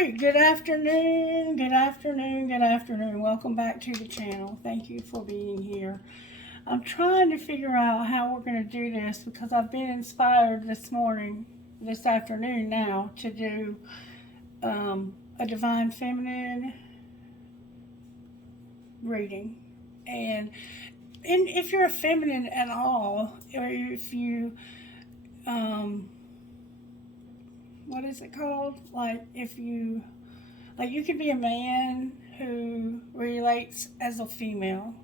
Alright, good afternoon, good afternoon, good afternoon. Welcome back to the channel. Thank you for being here. I'm trying to figure out how we're going to do this because I've been inspired this afternoon now, to do a Divine Feminine reading. And if you're a feminine at all, or if you, what is it called? You could be a man who relates as a female.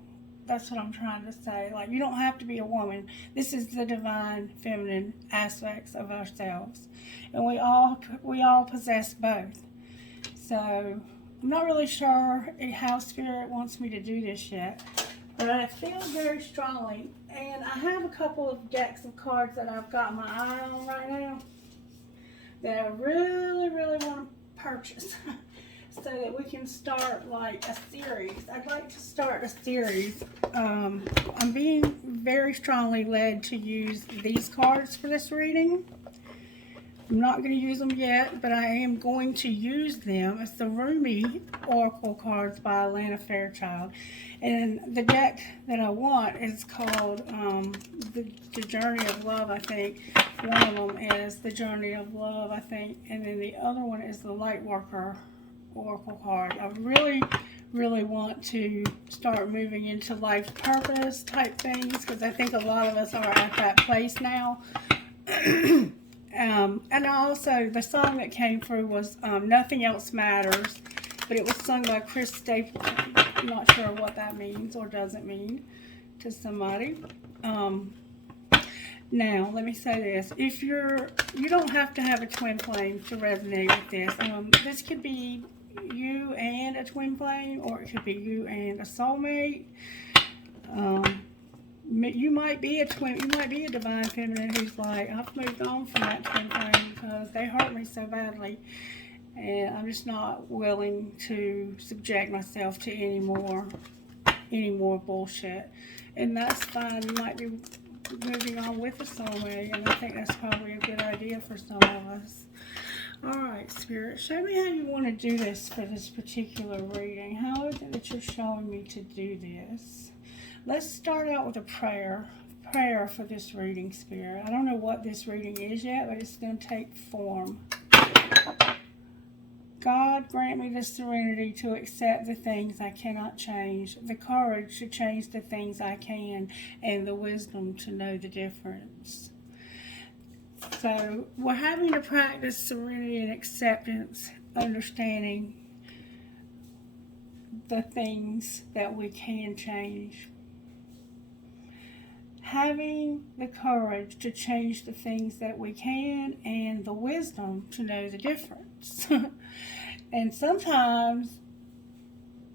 That's what I'm trying to say. Like, you don't have to be a woman. This is the divine feminine aspects of ourselves. And we all possess both. So, I'm not really sure how Spirit wants me to do this yet. But I feel very strongly. And I have a couple of decks of cards that I've got my eye on right now that I really, really want to purchase so that we can start like a series. I'd like to start a series. I'm being very strongly led to use these cards for this reading. I'm not going to use them yet, but I am going to use them. It's the Rumi Oracle cards by Alana Fairchild. And the deck that I want is called the Journey of Love, I think. One of them is the Journey of Love, I think. And then the other one is the Lightworker Oracle card. I really, really want to start moving into life purpose type things, because I think a lot of us are at that place now. And also, the song that came through was Nothing Else Matters, but it was sung by Christie. I'm not sure what that means or doesn't mean to somebody. Now, let me say this. If you don't have to have a twin flame to resonate with this. This could be you and a twin flame, or it could be you and a soulmate. You might be a divine feminine who's like, I've moved on from that twin flame because they hurt me so badly, and I'm just not willing to subject myself to any more bullshit. And that's fine. You might be moving on with a soulmate, and I think that's probably a good idea for some of us. Alright, Spirit, show me how you want to do this for this particular reading. How is it that you're showing me to do this? Let's start out with a prayer for this reading, Spirit. I don't know what this reading is yet, but it's going to take form. God, grant me the serenity to accept the things I cannot change, the courage to change the things I can, and the wisdom to know the difference. So, we're having to practice serenity and acceptance, understanding the things that we can change. Having the courage to change the things that we can, and the wisdom to know the difference. And sometimes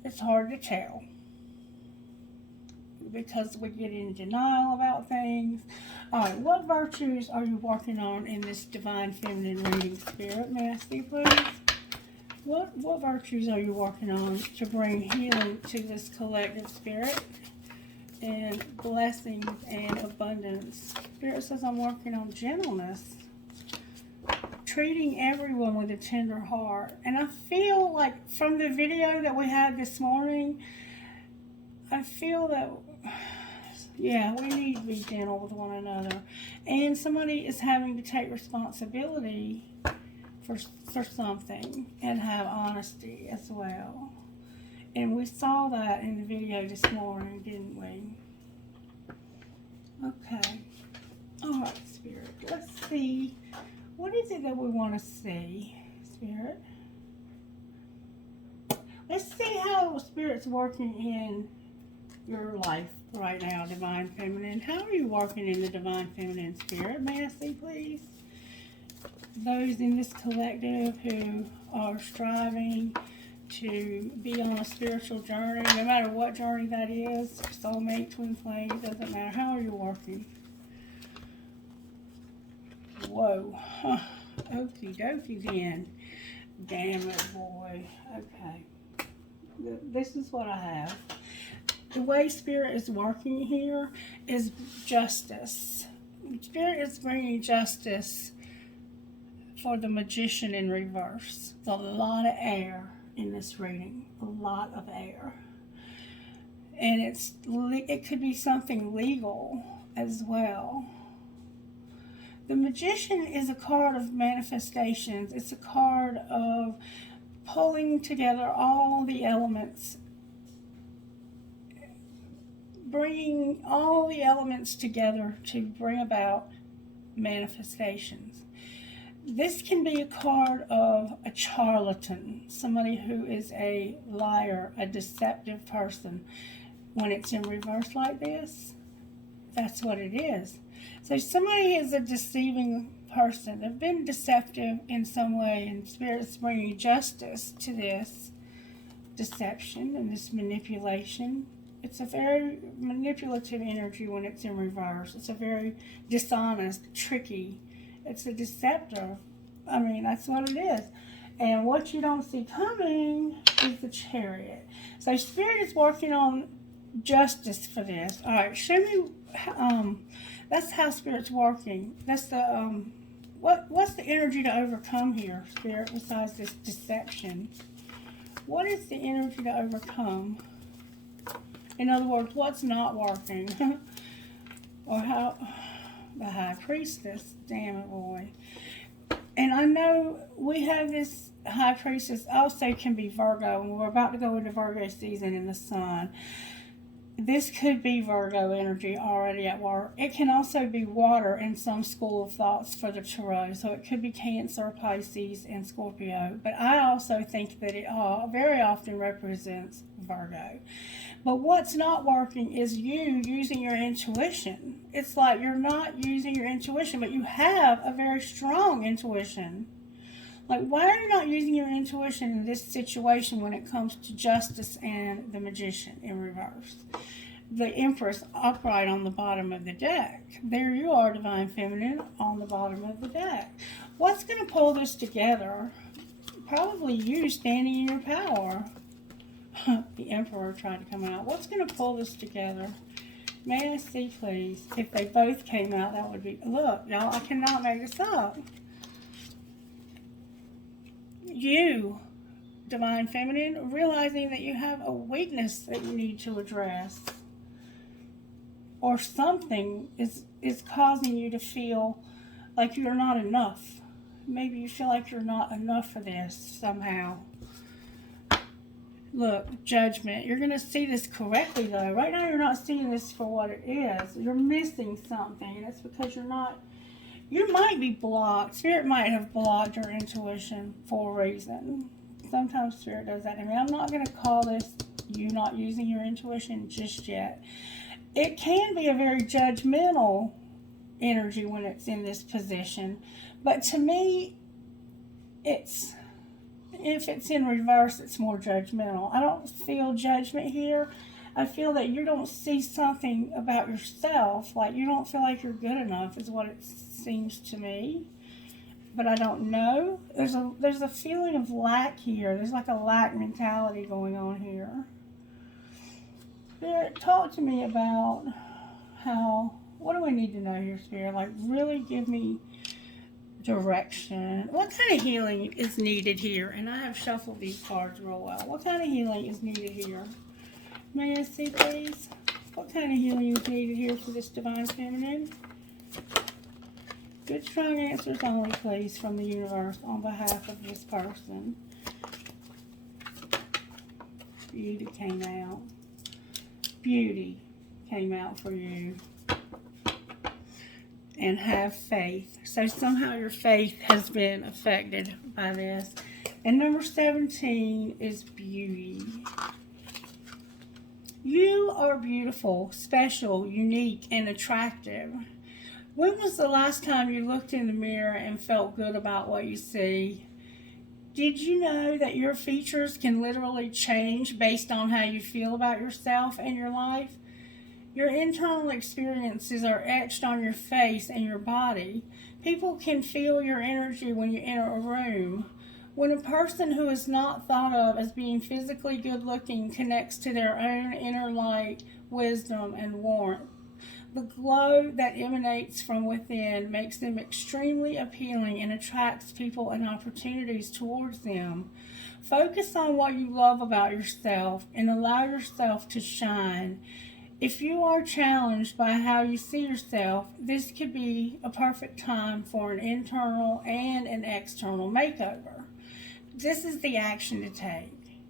it's hard to tell because we get in denial about things. Alright, what virtues are you working on in this Divine Feminine reading, Spirit? May I see, please? What virtues are you working on to bring healing to this collective, Spirit? And blessings and abundance. Spirit says I'm working on gentleness. Treating everyone with a tender heart. And I feel like from the video that we had this morning, I feel that, yeah, we need to be gentle with one another. And somebody is having to take responsibility for something and have honesty as well. And we saw that in the video this morning, didn't we? Okay. Alright, Spirit. Let's see. What is it that we want to see, Spirit? Let's see how Spirit's working in your life right now, Divine Feminine. How are you working in the Divine Feminine, Spirit? May I see, please? Those in this collective who are striving to be on a spiritual journey, no matter what journey that is, soulmate, twin flame, doesn't matter. How are you working? Whoa. Huh. Okie dokie then. Damn it, boy. Okay. This is what I have. The way Spirit is working here is justice. Spirit is bringing justice for the Magician in reverse. There's a lot of air in this reading, a lot of air. And it could be something legal as well. The Magician is a card of manifestations. It's a card of pulling together all the elements, bringing all the elements together to bring about manifestations. This can be a card of a charlatan, somebody who is a liar, a deceptive person. When it's in reverse like this, that's what it is. So somebody is a deceiving person. They've been deceptive in some way, and Spirit's bringing justice to this deception and this manipulation. It's a very manipulative energy when it's in reverse. It's a very dishonest, tricky. It's a deceptor. I mean, that's what it is. And what you don't see coming is the Chariot. So Spirit is working on justice for this. All right, show me. That's how Spirit's working. That's the what's the energy to overcome here, Spirit, besides this deception? What is the energy to overcome? In other words, what's not working? Or how the High Priestess, damn it, boy. And I know we have this High Priestess also can be Virgo, and we're about to go into Virgo season in the sun. This could be Virgo energy already at work. It can also be water in some school of thoughts for the Tarot. So it could be Cancer, Pisces, and Scorpio. But I also think that it very often represents Virgo. But what's not working is you using your intuition. It's like you're not using your intuition, but you have a very strong intuition. Like, why are you not using your intuition in this situation when it comes to justice and the Magician in reverse? The Empress upright on the bottom of the deck. There you are, Divine Feminine, on the bottom of the deck. What's going to pull this together? Probably you standing in your power. The Emperor tried to come out. What's going to pull this together? May I see, please? If they both came out, that would be... Look, y'all, I cannot make this up. You, Divine Feminine, realizing that you have a weakness that you need to address, or something is causing you to feel like you're not enough. Maybe you feel like you're not enough for this somehow. Look, Judgment. You're going to see this correctly, though. Right now, you're not seeing this for what it is. You're missing something, and it's because you're not... You might be blocked. Spirit might have blocked your intuition for a reason. Sometimes Spirit does that to me. I'm not going to call this you not using your intuition just yet. It can be a very judgmental energy when it's in this position. But to me, if it's in reverse, it's more judgmental. I don't feel judgment here. I feel that you don't see something about yourself. Like you don't feel like you're good enough is what it seems to me. But I don't know. There's a feeling of lack here. There's like a lack mentality going on here. Spirit, talk to me about what do we need to know here, Spirit? Like really give me direction. What kind of healing is needed here? And I have shuffled these cards real well. What kind of healing is needed here? May I see, please? What kind of healing is needed here for this Divine Feminine? Good, strong answers only, please, from the universe on behalf of this person. Beauty came out. Beauty came out for you. And have faith. So somehow your faith has been affected by this. And number 17 is beauty. You are beautiful, special, unique, and attractive. When was the last time you looked in the mirror and felt good about what you see? Did you know that your features can literally change based on how you feel about yourself and your life? Your internal experiences are etched on your face and your body. People can feel your energy when you enter a room. When a person who is not thought of as being physically good looking connects to their own inner light, wisdom, and warmth, The glow that emanates from within makes them extremely appealing and attracts people and opportunities towards them. Focus on what you love about yourself and allow yourself to shine. If you are challenged by how you see yourself, this could be a perfect time for an internal and an external makeover. This is the action to take.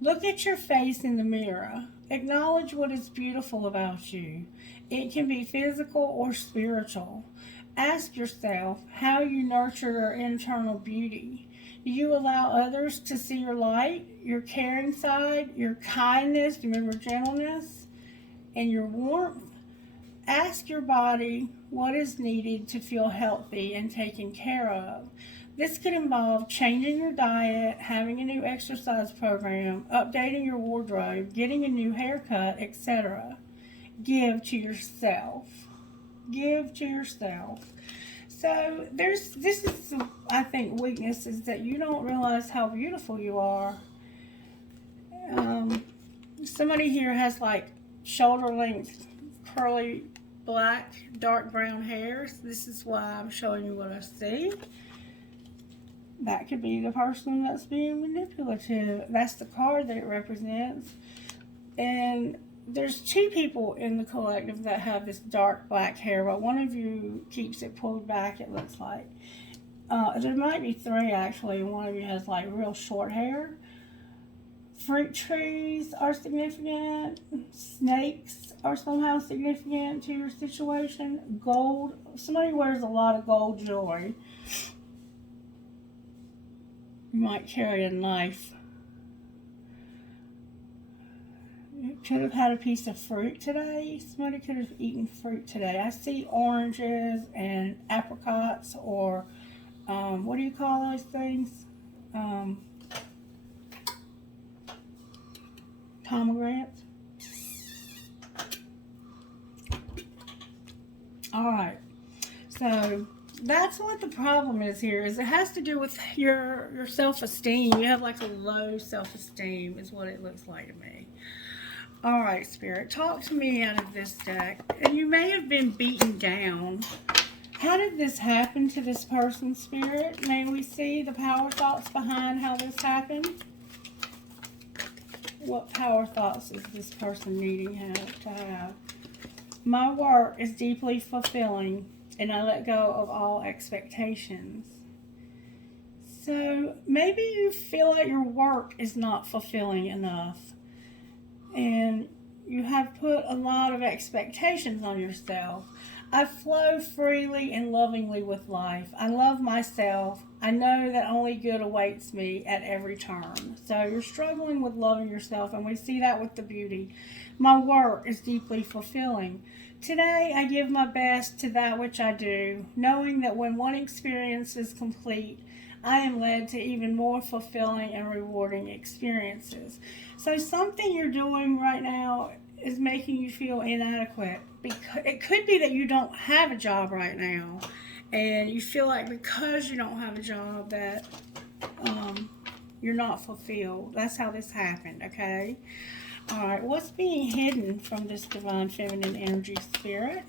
Look at your face in the mirror. Acknowledge what is beautiful about you. It can be physical or spiritual. Ask yourself how you nurture your internal beauty. Do you allow others to see your light, your caring side, your kindness, remember gentleness, and your warmth? Ask your body what is needed to feel healthy and taken care of. This could involve changing your diet, having a new exercise program, updating your wardrobe, getting a new haircut, etc. Give to yourself. Give to yourself. So this is, I think, weakness is that you don't realize how beautiful you are. Somebody here has like shoulder length, curly, black, dark brown hairs. This is why I'm showing you what I see. That could be the person that's being manipulative. That's the card that it represents. And there's two people in the collective that have this dark black hair, but one of you keeps it pulled back, it looks like. There might be three, actually, and one of you has, like, real short hair. Fruit trees are significant. Snakes are somehow significant to your situation. Gold. Somebody wears a lot of gold jewelry. You might carry a knife. You could have had a piece of fruit today. Somebody could have eaten fruit today. I see oranges and apricots, or what do you call those things? Pomegranates. Alright, so that's what the problem is here, is it has to do with your self-esteem. You have like a low self-esteem is what it looks like to me. Alright, Spirit, talk to me out of this deck. And you may have been beaten down. How did this happen to this person, Spirit? May we see the power thoughts behind how this happened? What power thoughts is this person needing to have? My work is deeply fulfilling, and I let go of all expectations. So maybe you feel like your work is not fulfilling enough, and you have put a lot of expectations on yourself. I flow freely and lovingly with life. I love myself. I know that only good awaits me at every turn. So you're struggling with loving yourself, and we see that with the beauty. My work is deeply fulfilling. Today, I give my best to that which I do, knowing that when one experience is complete, I am led to even more fulfilling and rewarding experiences. So something you're doing right now is making you feel inadequate. Because it could be that you don't have a job right now, and you feel like because you don't have a job that you're not fulfilled. That's how this happened, okay? All right, what's being hidden from this divine feminine energy, Spirit?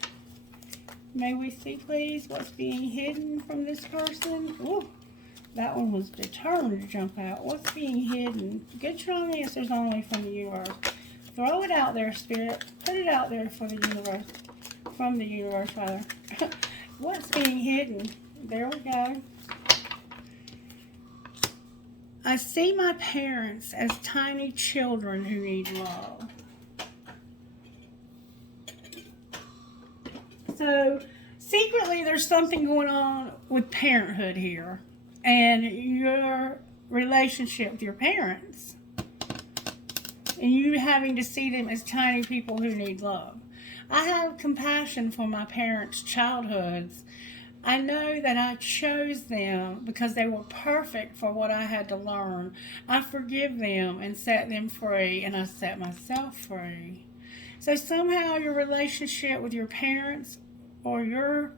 May we see, please, what's being hidden from this person? Ooh, that one was determined to jump out. What's being hidden? Good, strong answers only from the universe. Throw it out there, Spirit. Put it out there for the universe. From the universe, rather. What's being hidden? There we go. I see my parents as tiny children who need love. So, secretly, there's something going on with parenthood here. And your relationship with your parents. And you having to see them as tiny people who need love. I have compassion for my parents' childhoods. I know that I chose them because they were perfect for what I had to learn. I forgive them and set them free, and I set myself free. So somehow your relationship with your parents, or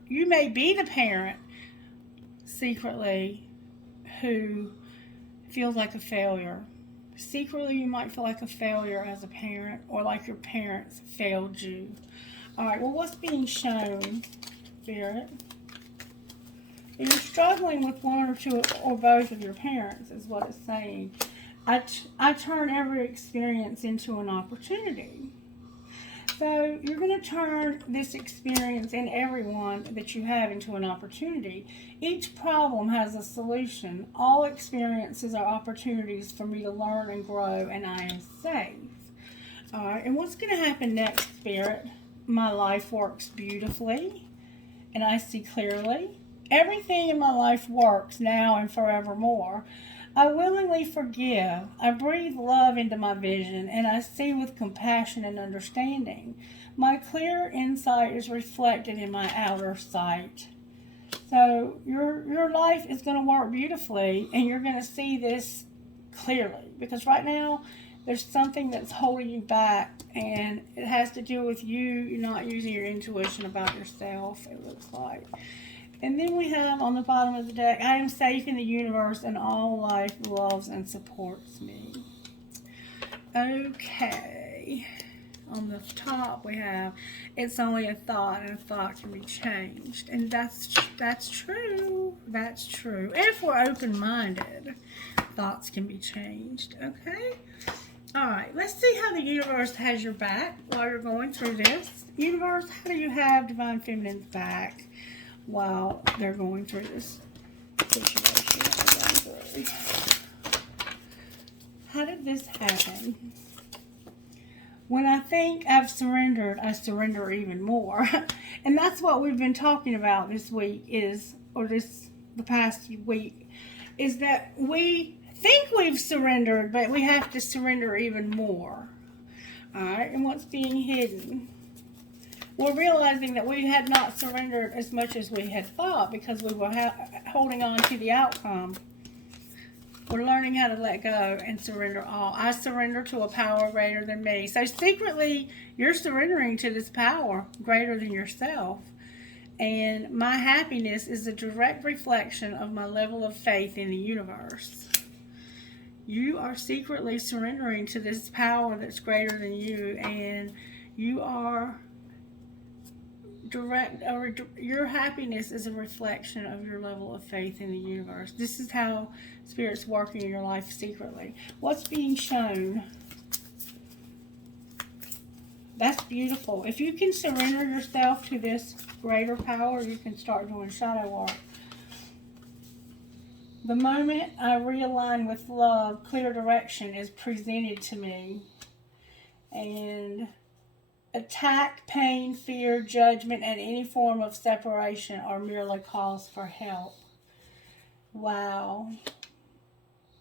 you may be the parent secretly who feels like a failure. Secretly, you might feel like a failure as a parent, or like your parents failed you. All right, well, what's being shown, Spirit? You're struggling with one or two or both of your parents, is what it's saying. I turn every experience into an opportunity. So you're going to turn this experience and everyone that you have into an opportunity. Each problem has a solution. All experiences are opportunities for me to learn and grow, and I am safe. All right, and what's going to happen next, Spirit? My life works beautifully, and I see clearly. Everything in my life works now and forevermore. I willingly forgive. I breathe love into my vision, and I see with compassion and understanding. My clear insight is reflected in my outer sight. So your life is going to work beautifully, and you're going to see this clearly. Because right now, there's something that's holding you back, and it has to do with you not using your intuition about yourself, it looks like. And then we have on the bottom of the deck, I am safe in the universe and all life loves and supports me. Okay. On the top we have, it's only a thought and a thought can be changed. And that's true. That's true. If we're open-minded, thoughts can be changed. Okay? All right. Let's see how the universe has your back while you're going through this. Universe, how do you have Divine Feminine's back while they're going through this situation? How did this happen? When I think I've surrendered, I surrender even more. And that's what we've been talking about this week the past week, is that we think we've surrendered, but we have to surrender even more. All right, and what's being hidden? We're realizing that we had not surrendered as much as we had thought because we were holding on to the outcome. We're learning how to let go and surrender all. I surrender to a power greater than me. So secretly, you're surrendering to this power greater than yourself. And my happiness is a direct reflection of my level of faith in the universe. You are secretly surrendering to this power that's greater than you, and you are your happiness is a reflection of your level of faith in the universe. This is how Spirit's working in your life secretly. What's being shown? That's beautiful. If you can surrender yourself to this greater power, you can start doing shadow work. The moment I realign with love, clear direction is presented to me. And attack, pain, fear, judgment, and any form of separation are merely calls for help. Wow.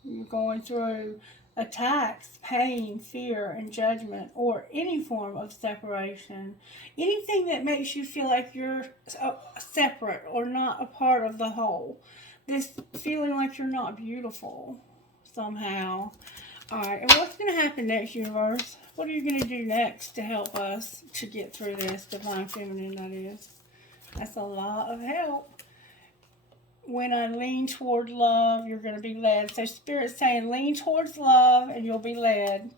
You're going through attacks, pain, fear, and judgment, or any form of separation. Anything that makes you feel like you're separate or not a part of the whole. This feeling like you're not beautiful somehow. Alright, and what's going to happen next, universe? What are you going to do next to help us to get through this, Divine Feminine, that is? That's a lot of help. When I lean toward love, you're going to be led. So Spirit's saying, lean towards love and you'll be led.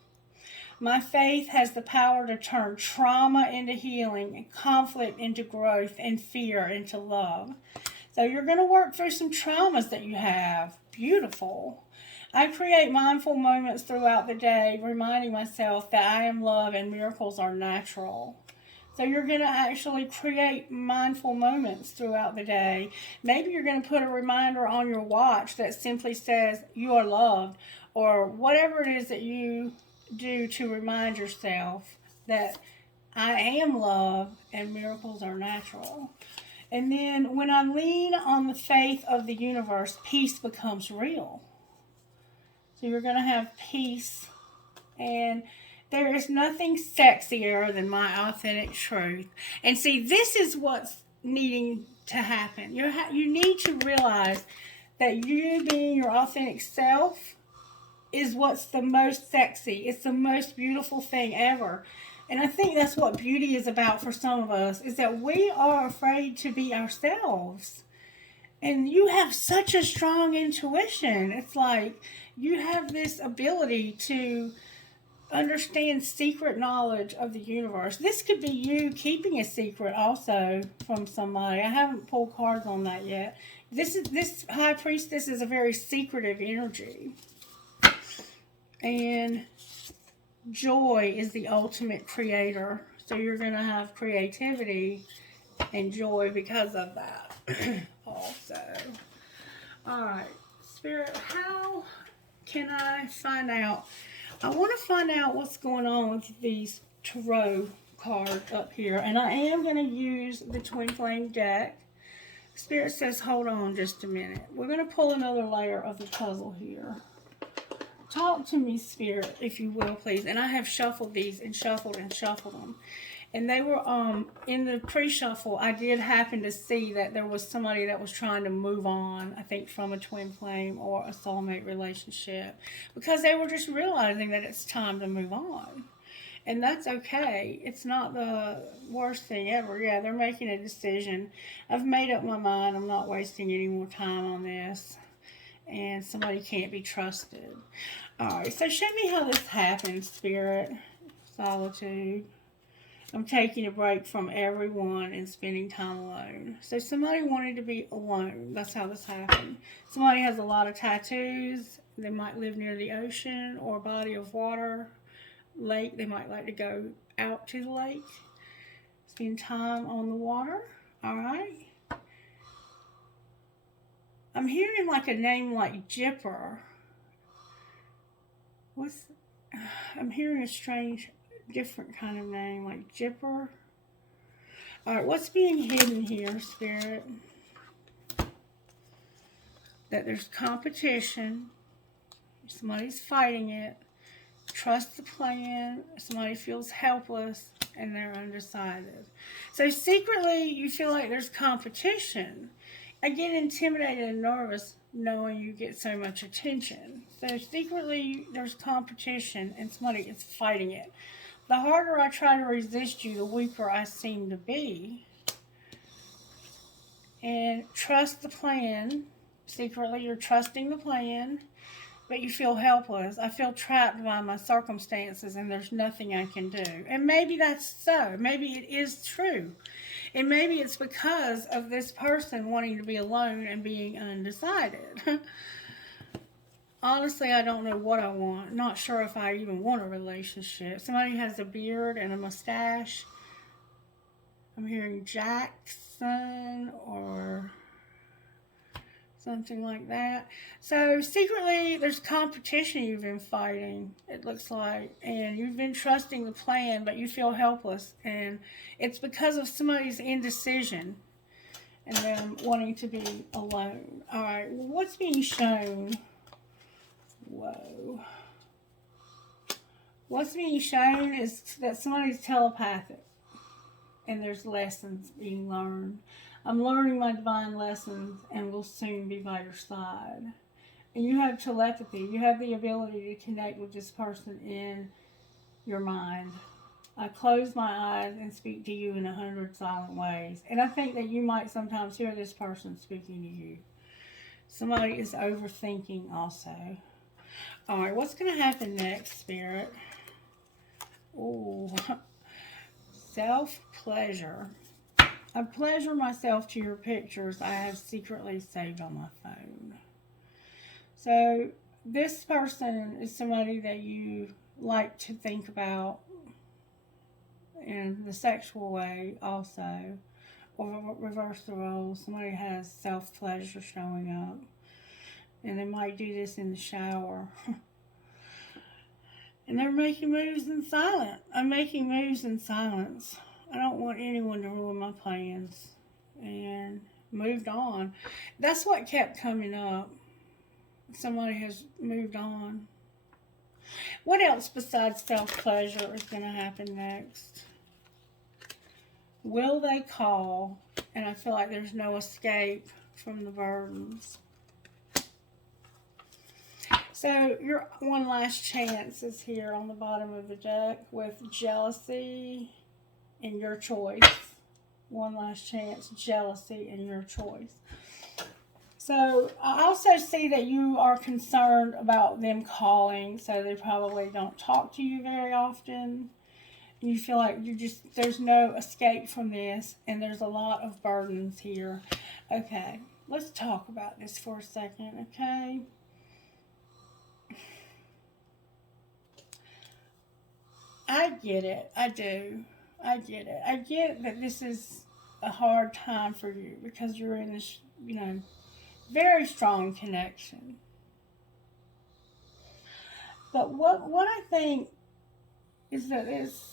My faith has the power to turn trauma into healing, and conflict into growth, and fear into love. So you're going to work through some traumas that you have. Beautiful. I create mindful moments throughout the day, reminding myself that I am love and miracles are natural. So you're going to actually create mindful moments throughout the day. Maybe you're going to put a reminder on your watch that simply says you are loved, or whatever it is that you do to remind yourself that I am love and miracles are natural. And then when I lean on the faith of the universe, peace becomes real. So you're going to have peace, and there is nothing sexier than my authentic truth. And see, this is what's needing to happen. You need to realize that you being your authentic self is what's the most sexy. It's the most beautiful thing ever. And I think that's what beauty is about for some of us, is that we are afraid to be ourselves. And you have such a strong intuition. It's like you have this ability to understand secret knowledge of the universe. This could be you keeping a secret also from somebody. I haven't pulled cards on that yet. This High Priestess is a very secretive energy. And joy is the ultimate creator. So you're going to have creativity and joy because of that also. Alright, Spirit, how can I find out? I want to find out what's going on with these tarot cards up here. And I am going to use the Twin Flame deck. Spirit says, hold on just a minute. We're going to pull another layer of the puzzle here. Talk to me, Spirit, if you will, please. And I have shuffled these and shuffled them. And they were, in the pre-shuffle, I did happen to see that there was somebody that was trying to move on, I think, from a twin flame or a soulmate relationship. Because they were just realizing that it's time to move on. And that's okay. It's not the worst thing ever. Yeah, they're making a decision. I've made up my mind. I'm not wasting any more time on this. And somebody can't be trusted. Alright, so show me how this happens, Spirit. Solitude. I'm taking a break from everyone and spending time alone. So somebody wanted to be alone. That's how this happened. Somebody has a lot of tattoos. They might live near the ocean or a body of water, lake. They might like to go out to the lake, spend time on the water. Alright. I'm hearing like a name like Jipper. I'm hearing a strange, different kind of name like Jipper. Alright, what's being hidden here, Spirit? That there's competition. Somebody's fighting it. Trust the plan. Somebody feels helpless and they're undecided. So secretly, you feel like there's competition. I get intimidated and nervous knowing you get so much attention. So secretly, there's competition and somebody is fighting it. The harder I try to resist you, the weaker I seem to be. And trust the plan. Secretly, you're trusting the plan, but you feel helpless. I feel trapped by my circumstances and there's nothing I can do. And maybe that's so. Maybe it is true. And maybe it's because of this person wanting to be alone and being undecided. Honestly, I don't know what I want. Not sure if I even want a relationship. Somebody has a beard and a mustache. I'm hearing Jackson or something like that. So secretly, there's competition you've been fighting, it looks like. And you've been trusting the plan, but you feel helpless. And it's because of somebody's indecision and them wanting to be alone. Alright, well, what's being shown? Whoa. What's being shown is that somebody's telepathic. And there's lessons being learned. I'm learning my divine lessons and will soon be by your side. And you have telepathy. You have the ability to connect with this person in your mind. I close my eyes and speak to you in 100 silent ways. And I think that you might sometimes hear this person speaking to you. Somebody is overthinking also. Alright, what's going to happen next, Spirit? Oh, self-pleasure. I pleasure myself to your pictures I have secretly saved on my phone. So, this person is somebody that you like to think about in the sexual way also. Or reverse the roles. Somebody has self-pleasure showing up. And they might do this in the shower. And they're making moves in silence. I'm making moves in silence. I don't want anyone to ruin my plans. And moved on. That's what kept coming up. Somebody has moved on. What else besides self-pleasure is going to happen next? Will they call? And I feel like there's no escape from the burdens. So your one last chance is here on the bottom of the deck with jealousy and your choice. One last chance, jealousy and your choice. So I also see that you are concerned about them calling, so they probably don't talk to you very often. You feel like there's no escape from this, and there's a lot of burdens here. Okay, let's talk about this for a second, okay? I get it. I do. I get it. I get that this is a hard time for you because you're in this, very strong connection. But what I think is that it's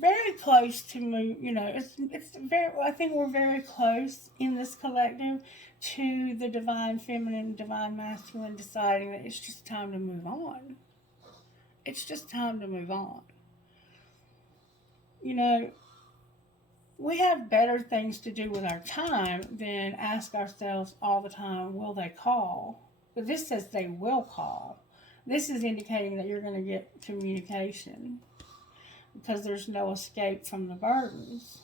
very close to me. It's very. I think we're very close in this collective to the divine feminine, divine masculine deciding that it's just time to move on. It's just time to move on. You know, we have better things to do with our time than ask ourselves all the time, will they call? But this says they will call. This is indicating that you're going to get communication because there's no escape from the burdens.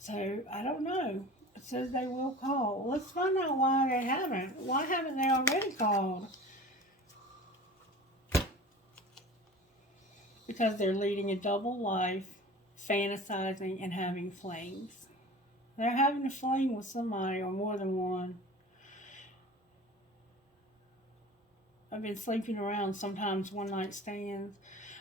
So, I don't know. It says they will call. Let's find out why they haven't. Why haven't they already called? Because they're leading a double life, fantasizing and having flings. They're having a fling with somebody or more than one. I've been sleeping around sometimes one night stands.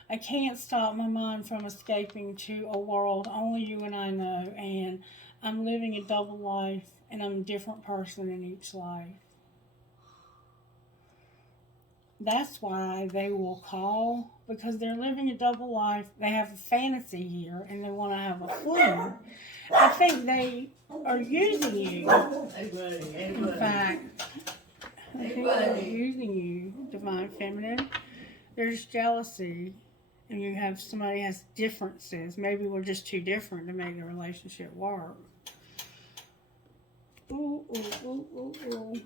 I can't stop my mind from escaping to a world only you and I know, and I'm living a double life, and I'm a different person in each life. That's why they will call, because they're living a double life. They have a fantasy here, and they want to have a fling. I think they are using you. In fact, I think they're using you, divine feminine. There's jealousy, and you have somebody has differences. Maybe we're just too different to make the relationship work. Ooh, ooh, ooh, ooh, ooh.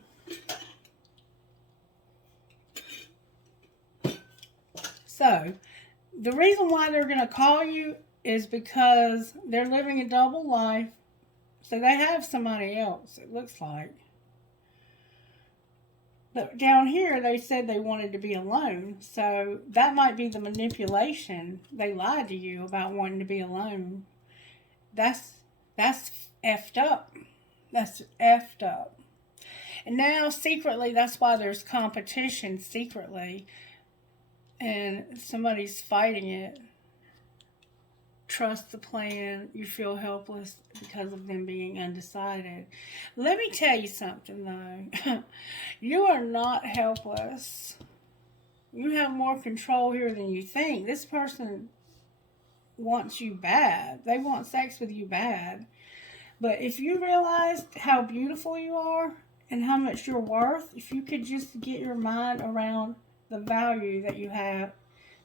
So, the reason why they're going to call you is because they're living a double life. So they have somebody else, it looks like. But down here, they said they wanted to be alone. So that might be the manipulation. They lied to you about wanting to be alone. That's effed up. That's effed up. And now, secretly, that's why there's competition secretly. And somebody's fighting it. Trust the plan. You feel helpless because of them being undecided. Let me tell you something, though. You are not helpless. You have more control here than you think. This person wants you bad. They want sex with you bad. But if you realized how beautiful you are and how much you're worth, if you could just get your mind around the value that you have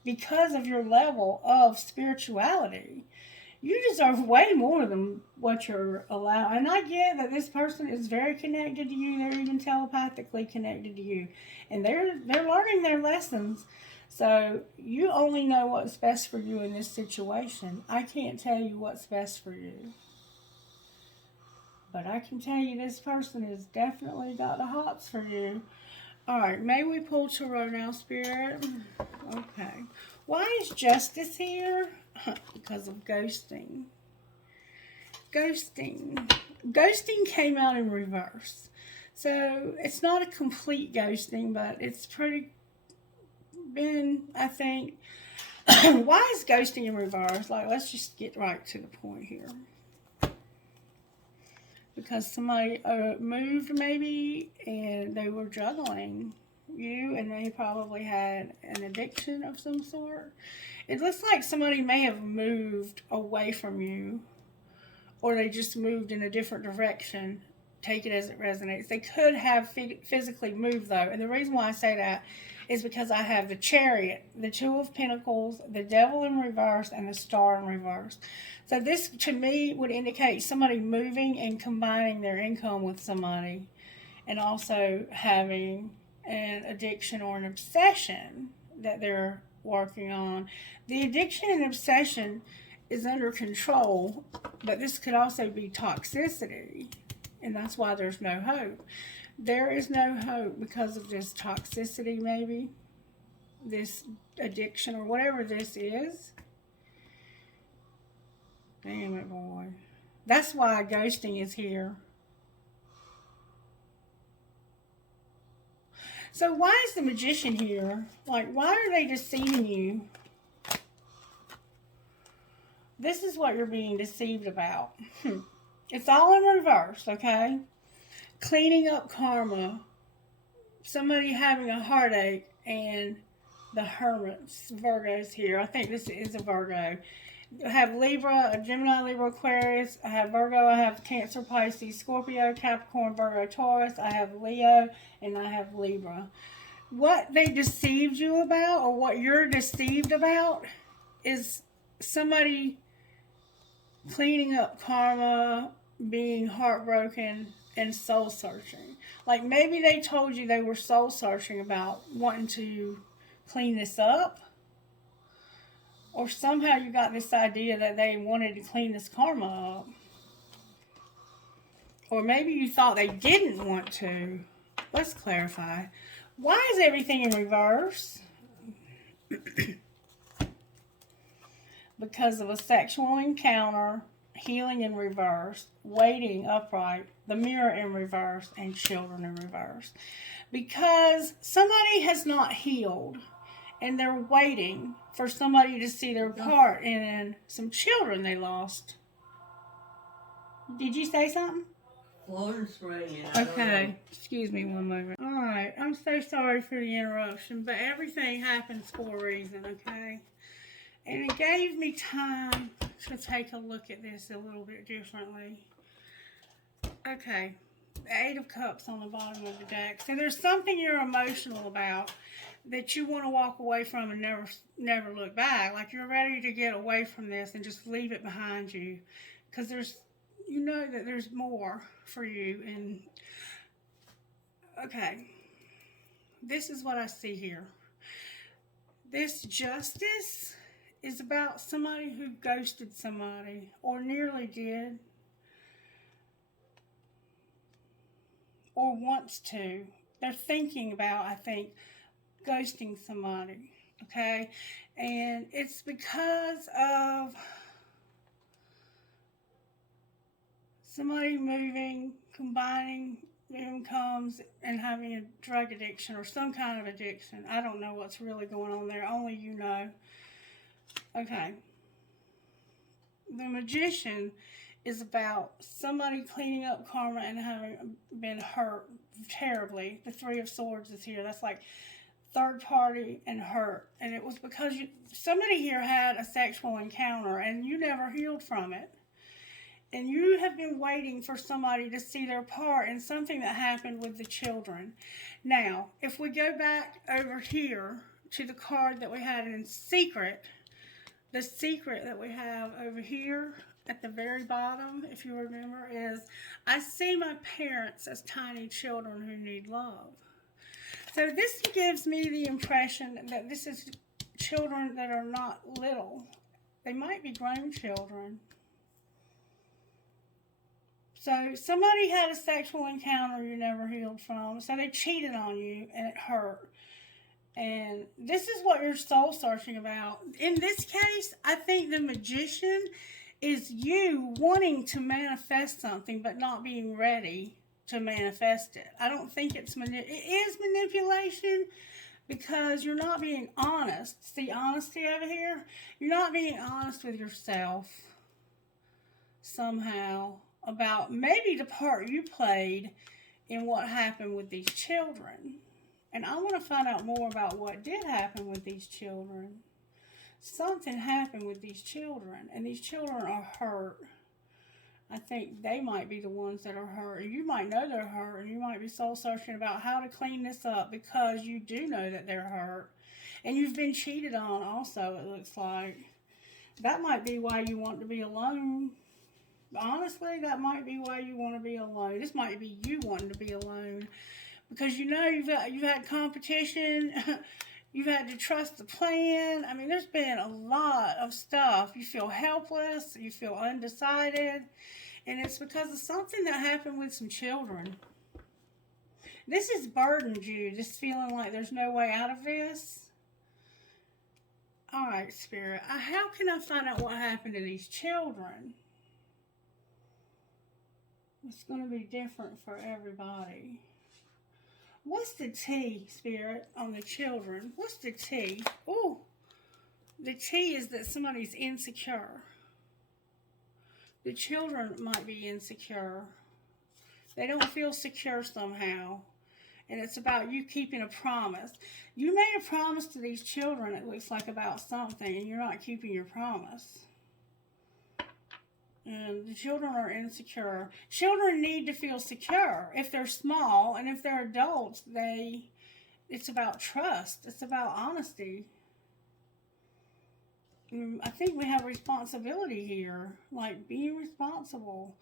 because of your level of spirituality, you deserve way more than what you're allowed. And I get that this person is very connected to you. They're even telepathically connected to you, and they're learning their lessons. So you only know what's best for you in this situation. I can't tell you what's best for you, but I can tell you this person has definitely got the hots for you. All right, may we pull Tarot now, Spirit? Okay. Why is Justice here? Because of ghosting. Ghosting. Ghosting came out in reverse. So it's not a complete ghosting, but it's pretty been, I think. Why is ghosting in reverse? Like, let's just get right to the point here. Because somebody moved maybe and they were juggling you, and they probably had an addiction of some sort. It looks like somebody may have moved away from you, or they just moved in a different direction. Take it as it resonates. They could have physically moved, though, and the reason why I say that is because I have the Chariot, the Two of Pentacles, the Devil in reverse, and the Star in reverse. So this, to me, would indicate somebody moving and combining their income with somebody, and also having an addiction or an obsession that they're working on. The addiction and obsession is under control, but this could also be toxicity And that's why there's no hope. There is no hope because of this toxicity, maybe, this addiction, or whatever this is. Damn it, boy. That's why ghosting is here. So why is the Magician here? Like, why are they deceiving you? This is what you're being deceived about. It's all in reverse, okay? Cleaning up karma. Somebody having a heartache, and the Hermit's Virgo's here. I think this is a Virgo. I have Libra, a Gemini, Libra, Aquarius. I have Virgo, I have Cancer, Pisces, Scorpio, Capricorn, Virgo, Taurus. I have Leo, and I have Libra. What they deceived you about, or what you're deceived about, is somebody cleaning up karma, being heartbroken, and soul searching. Like, maybe they told you they were soul searching about wanting to clean this up. Or somehow you got this idea that they wanted to clean this karma up. Or maybe you thought they didn't want to. Let's clarify. Why is everything in reverse? Because of a sexual encounter, healing in reverse, waiting upright, the mirror in reverse, and children in reverse. Because somebody has not healed, and they're waiting for somebody to see their part in some children they lost. Did you say something? Floor's ringing. Okay, excuse me one moment. All right, I'm so sorry for the interruption, but everything happens for a reason, okay? And it gave me time to take a look at this a little bit differently. Okay, the Eight of Cups on the bottom of the deck. So there's something you're emotional about that you want to walk away from and never look back. Like, you're ready to get away from this and just leave it behind you. Because you know that there's more for you. And, okay, this is what I see here. This Justice is about somebody who ghosted somebody, or nearly did, or wants to. They're thinking about, I think, ghosting somebody, okay? And it's because of somebody moving, combining incomes, and having a drug addiction or some kind of addiction. I don't know what's really going on there. Only you know. Okay. The Magician is about somebody cleaning up karma and having been hurt terribly. The Three of Swords is here. That's like third party and hurt. And it was because somebody here had a sexual encounter and you never healed from it. And you have been waiting for somebody to see their part in something that happened with the children. Now, if we go back over here to the card that we had in Secret, the secret that we have over here at the very bottom, if you remember, is I see my parents as tiny children who need love. So this gives me the impression that this is children that are not little. They might be grown children. So somebody had a sexual encounter you never healed from. So they cheated on you and it hurt. And this is what you're soul searching about. In this case, I think the Magician is you wanting to manifest something but not being ready to manifest it. I don't think it is manipulation because you're not being honest. See honesty over here? You're not being honest with yourself somehow about maybe the part you played in what happened with these children. And I want to find out more about what did happen with these children. Something happened with these children, and these children are hurt. I think they might be the ones that are hurt. And you might know they're hurt, and you might be soul searching about how to clean this up because you do know that they're hurt. And you've been cheated on also, it looks like. That might be why you want to be alone. Honestly, that might be why you want to be alone. This might be you wanting to be alone. Because you know you've had competition, you've had to trust the plan. I mean, there's been a lot of stuff. You feel helpless, you feel undecided, And it's because of something that happened with some children. This has burdened you, this feeling like there's no way out of this. All right, Spirit, how can I find out what happened to these children? It's going to be different for everybody. What's the T, Spirit, on the children? What's the T? Oh, the T is that somebody's insecure. The children might be insecure. They don't feel secure somehow. And it's about you keeping a promise. You made a promise to these children, it looks like, about something, and you're not keeping your promise. And the children are insecure. Children need to feel secure. If they're small, and if they're adults, it's about trust. It's about honesty. I think we have responsibility here, like being responsible.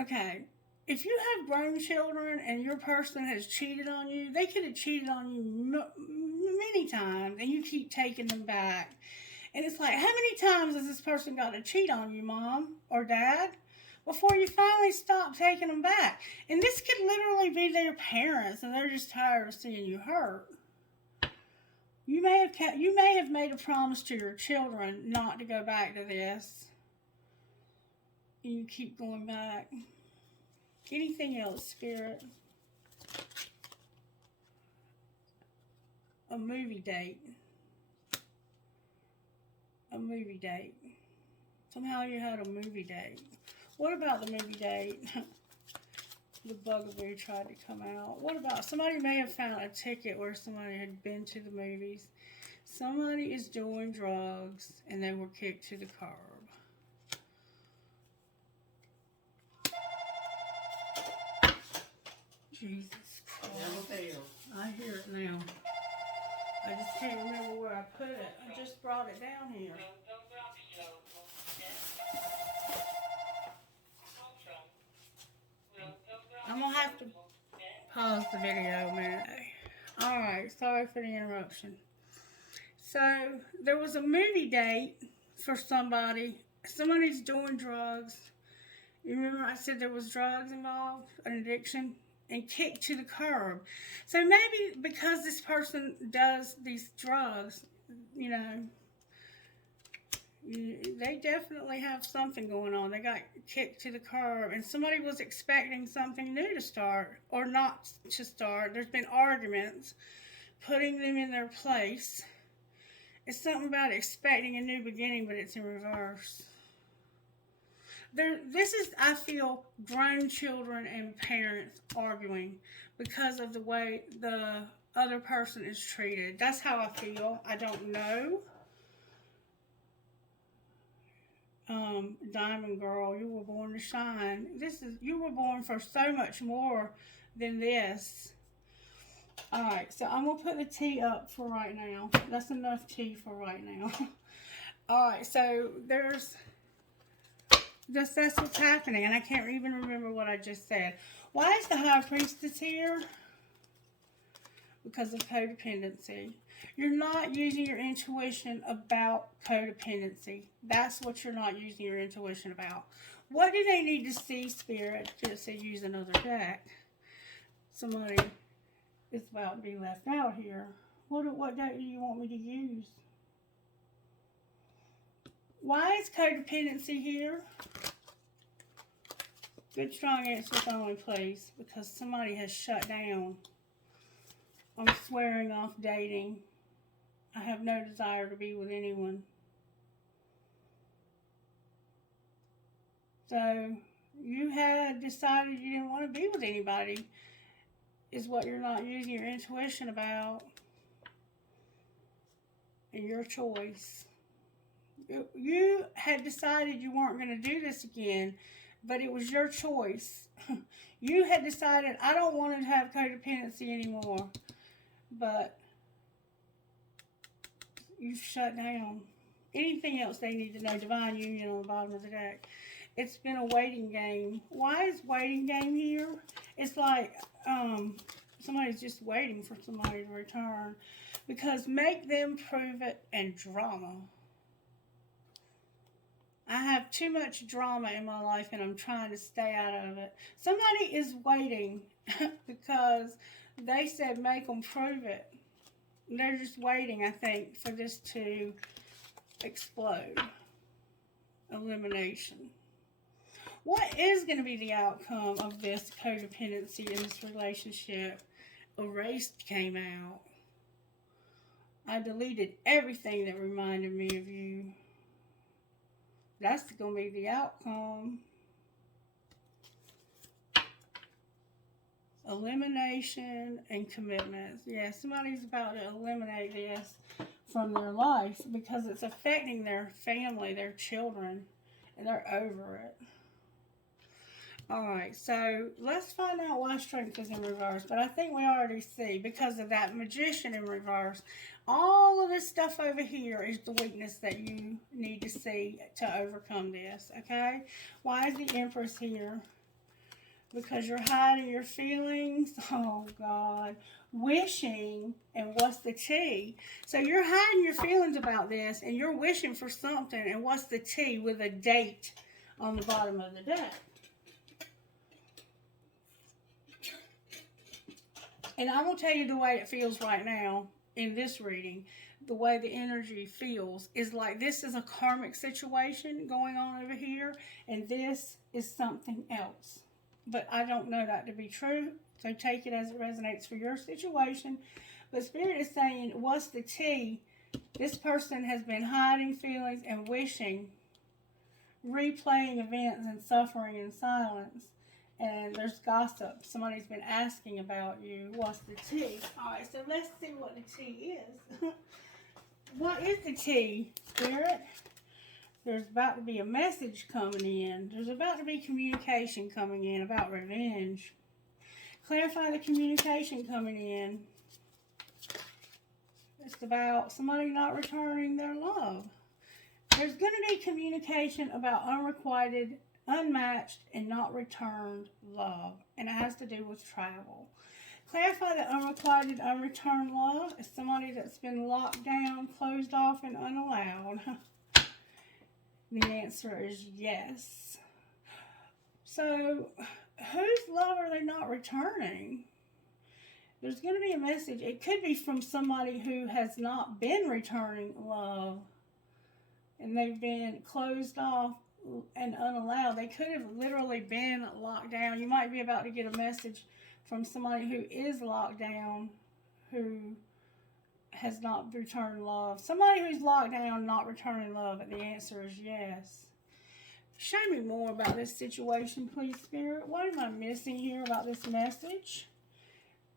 Okay, if you have grown children and your person has cheated on you, they could have cheated on you many times, and you keep taking them back. And it's like, how many times has this person got to cheat on you, Mom or Dad, before you finally stop taking them back? And this could literally be their parents, and they're just tired of seeing you hurt. You may have made a promise to your children not to go back to this, and you keep going back. Anything else, Spirit? A movie date. A movie date. Somehow you had a movie date. What about the movie date? The bugaboo tried to come out. What about somebody may have found a ticket where somebody had been to the movies. Somebody is doing drugs and they were kicked to the curb. Jesus Christ. Never fail. I hear it now. I just can't remember where I put it. I just brought it down here. I'm going to have to pause the video a minute. Alright, sorry for the interruption. So, there was a movie date for somebody. Somebody's doing drugs. You remember I said there was drugs involved? An addiction? And kicked to the curb. So maybe because this person does these drugs, you know, they definitely have something going on. They got kicked to the curb, and somebody was expecting something new to start or not to start. There's been arguments, putting them in their place. It's something about expecting a new beginning, but it's in reverse. This is, I feel, grown children and parents arguing because of the way the other person is treated. That's how I feel. I don't know. Diamond Girl, you were born to shine. You were born for so much more than this. Alright, so I'm going to put the T up for right now. That's enough T for right now. Alright, so that's what's happening, and I can't even remember what I just said. Why is the High Priestess here? Because of codependency. You're not using your intuition about codependency. That's what you're not using your intuition about. What do they need to see, Spirit, to use another deck? Somebody is about to be left out here. What deck do you want me to use? Why is codependency here? Good strong answers only, please. Because somebody has shut down. I'm swearing off dating. I have no desire to be with anyone. So, you had decided you didn't want to be with anybody. Is what you're not using your intuition about. And your choice. You had decided you weren't going to do this again, but it was your choice. You had decided, I don't want to have codependency anymore, but you've shut down. Anything else they need to know? Divine Union on the bottom of the deck. It's been a waiting game. Why is waiting game here? It's like somebody's just waiting for somebody to return. Because make them prove it and drama. I have too much drama in my life and I'm trying to stay out of it. Somebody is waiting because they said make them prove it. They're just waiting, I think, for this to explode. Elimination. What is going to be the outcome of this codependency in this relationship? Erased came out. I deleted everything that reminded me of you. That's going to be the outcome. Elimination and commitments. Yeah, somebody's about to eliminate this from their life because it's affecting their family, their children, and they're over it. Alright, so let's find out why strength is in reverse. But I think we already see, because of that magician in reverse, all of this stuff over here is the weakness that you need to see to overcome this, okay? Why is the Empress here? Because you're hiding your feelings. Oh, God. Wishing, and what's the tea? So you're hiding your feelings about this, and you're wishing for something, and what's the tea with a date on the bottom of the deck? And I'm going to tell you the way it feels right now in this reading. The way the energy feels is like this is a karmic situation going on over here, and this is something else. But I don't know that to be true, so take it as it resonates for your situation. But Spirit is saying, what's the tea? This person has been hiding feelings and wishing, replaying events and suffering in silence. And there's gossip. Somebody's been asking about you. What's the tea? Alright, so let's see what the tea is. What is the tea, Spirit? There's about to be a message coming in. There's about to be communication coming in about revenge. Clarify the communication coming in. It's about somebody not returning their love. There's going to be communication about unrequited, unmatched, and not returned love. And it has to do with travel. Clarify that unrequited, unreturned love is somebody that's been locked down, closed off, and unallowed. The answer is yes. So, whose love are they not returning? There's going to be a message. It could be from somebody who has not been returning love, and they've been closed off and unallowed. They could have literally been locked down. You might be about to get a message from somebody who is locked down, who has not returned love. Somebody who's locked down, not returning love, and the answer is yes. Show me more about this situation, please, Spirit. What am I missing here about this message?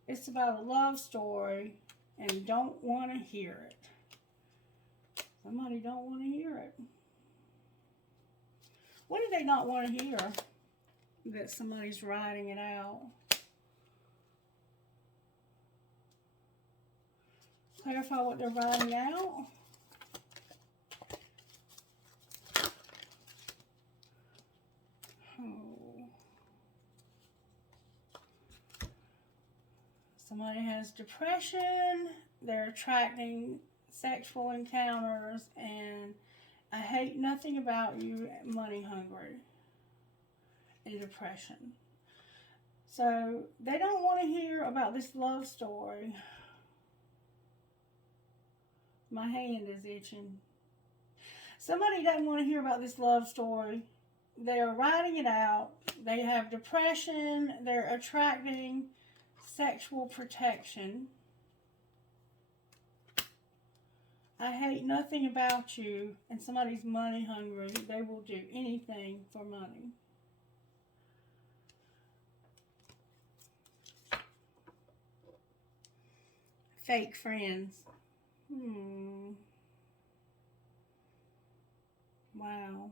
It's about a love story, and don't want to hear it. Somebody don't want to hear it. What do they not want to hear? That somebody's writing it out. Clarify what they're writing out. Oh. Somebody has depression. They're attracting sexual encounters, and I hate nothing about you, money hungry, and depression. So they don't want to hear about this love story. My hand is itching. Somebody doesn't want to hear about this love story. They're writing it out. They have depression. They're attracting sexual protection. I hate nothing about you, and somebody's money hungry. They will do anything for money. Fake friends. Wow.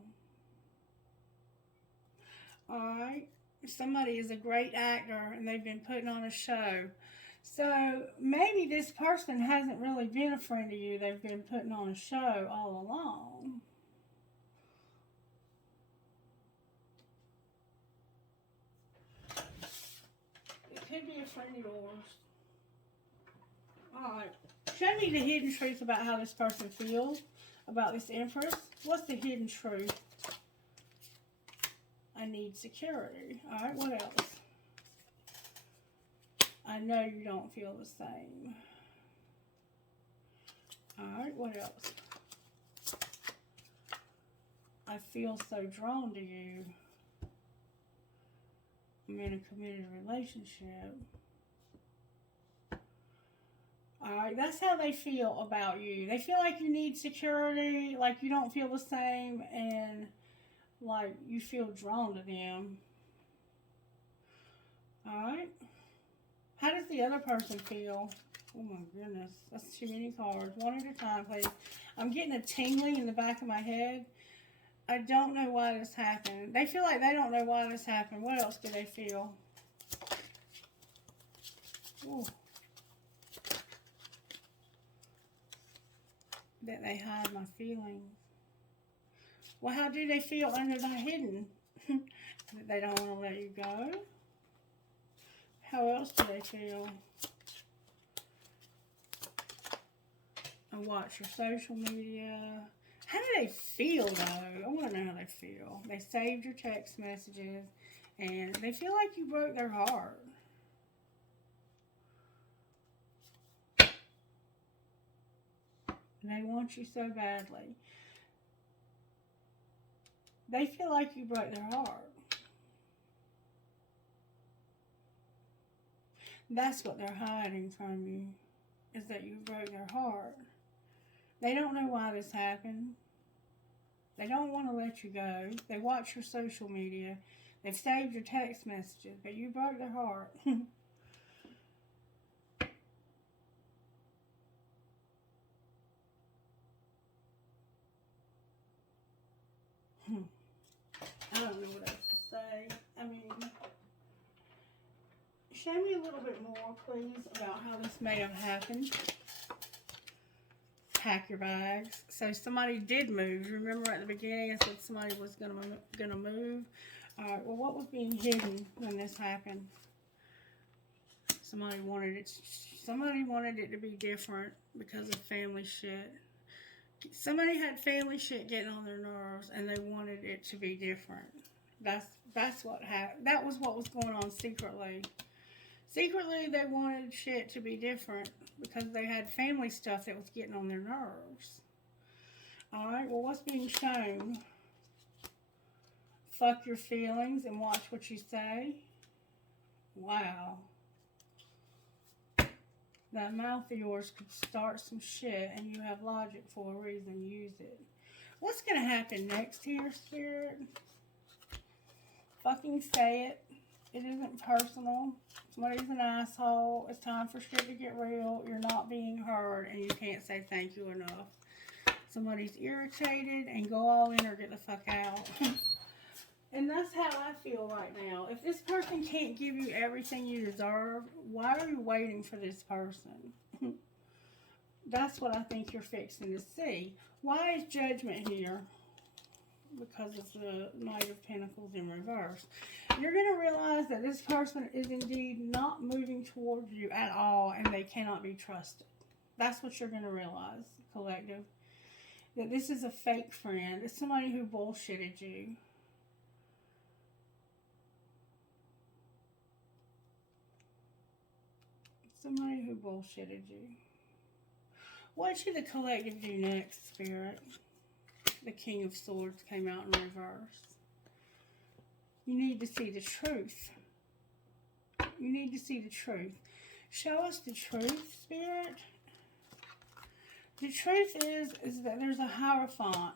Alright. Somebody is a great actor and they've been putting on a show. So maybe this person hasn't really been a friend of you. They've been putting on a show all along. It could be a friend of yours. Alright. Show me the hidden truth about how this person feels about this Empress. What's the hidden truth? I need security. Alright, what else? I know you don't feel the same. Alright, what else? I feel so drawn to you. I'm in a committed relationship. Alright, that's how they feel about you. They feel like you need security, like you don't feel the same, and like you feel drawn to them. Alright. How does the other person feel? Oh my goodness, that's too many cards. One at a time, please. I'm getting a tingling in the back of my head. I don't know why this happened. They feel like they don't know why this happened. What else do they feel? Ooh. That they hide my feelings. Well, how do they feel under the hidden? That they don't want to let you go? How else do they feel? And watch your social media. How do they feel, though? I want to know how they feel. They saved your text messages, and they feel like you broke their heart. And they want you so badly. They feel like you broke their heart. That's what they're hiding from you, is that you broke their heart. They don't know why this happened. They don't want to let you go. They watch your social media. They've saved your text messages, but you broke their heart. I don't know what else to say. I mean, show me a little bit more, please, about how this may have happened. Pack your bags. So somebody did move. Remember at the beginning I said somebody was gonna move? Alright, well, what was being hidden when this happened? Somebody wanted it to be different because of family shit. Somebody had family shit getting on their nerves, and they wanted it to be different. That's what happened. That was what was going on secretly. Secretly, they wanted shit to be different because they had family stuff that was getting on their nerves. Alright, well, what's being shown? Fuck your feelings and watch what you say. Wow. That mouth of yours could start some shit, and you have logic for a reason. Use it. What's going to happen next here, Spirit? Fucking say it. It isn't personal. Somebody's an asshole. It's time for shit to get real. You're not being heard, and you can't say thank you enough. Somebody's irritated, and go all in or get the fuck out. And that's how I feel right now. If this person can't give you everything you deserve, why are you waiting for this person? That's what I think you're fixing to see. Why is Judgment here? Because of the Knight of Pentacles in reverse. You're going to realize that this person is indeed not moving towards you at all, and they cannot be trusted. That's what you're going to realize, collective. That this is a fake friend. It's somebody who bullshitted you. Somebody who bullshitted you. What should the collective do next, Spirit? The King of Swords came out in reverse. You need to see the truth. You need to see the truth. Show us the truth, Spirit. The truth is that there's a Hierophant,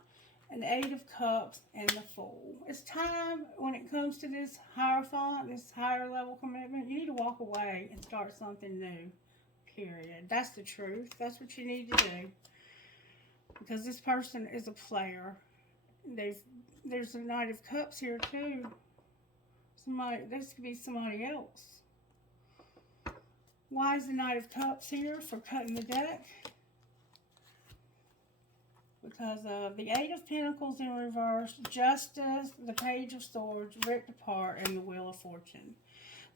an Eight of Cups, and the Fool. It's time, when it comes to this Hierophant, this higher level commitment, you need to walk away and start something new. Period. That's the truth. That's what you need to do. Because this person is a player. There's a Knight of Cups here too. This could be somebody else. Why is the Knight of Cups here? For cutting the deck. Because of the Eight of Pentacles in reverse, Justice, the Page of Swords ripped apart, and the Wheel of Fortune.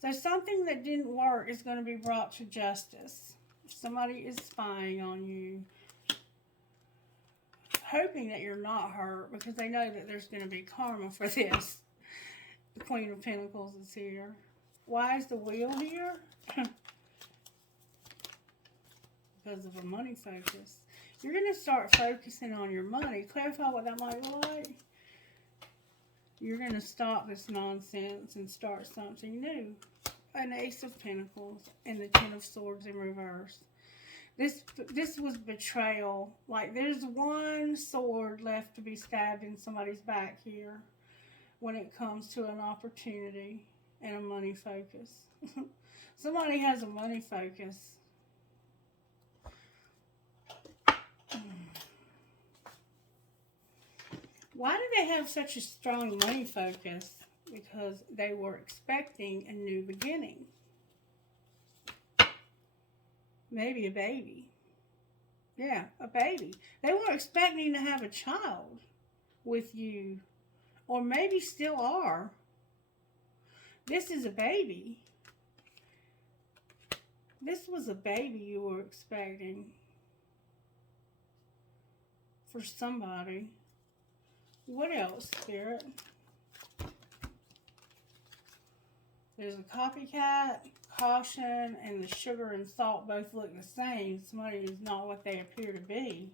So something that didn't work is going to be brought to justice. If somebody is spying on you, hoping that you're not hurt, because they know that there's going to be karma for this. The Queen of Pentacles is here. Why is the Wheel here? Because of a money focus. You're going to start focusing on your money. Clarify what that might look like. You're going to stop this nonsense and start something new. An Ace of Pentacles and the Ten of Swords in reverse. This was betrayal. Like, there's one sword left to be stabbed in somebody's back here when it comes to an opportunity and a money focus. Somebody has a money focus. Why do they have such a strong money focus? Because they were expecting a new beginning. Maybe a baby. Yeah, a baby. They were expecting to have a child with you. Or maybe still are. This is a baby. This was a baby you were expecting. For somebody. What else, Spirit? There's a copycat, caution, and the sugar and salt both look the same. Somebody is not what they appear to be.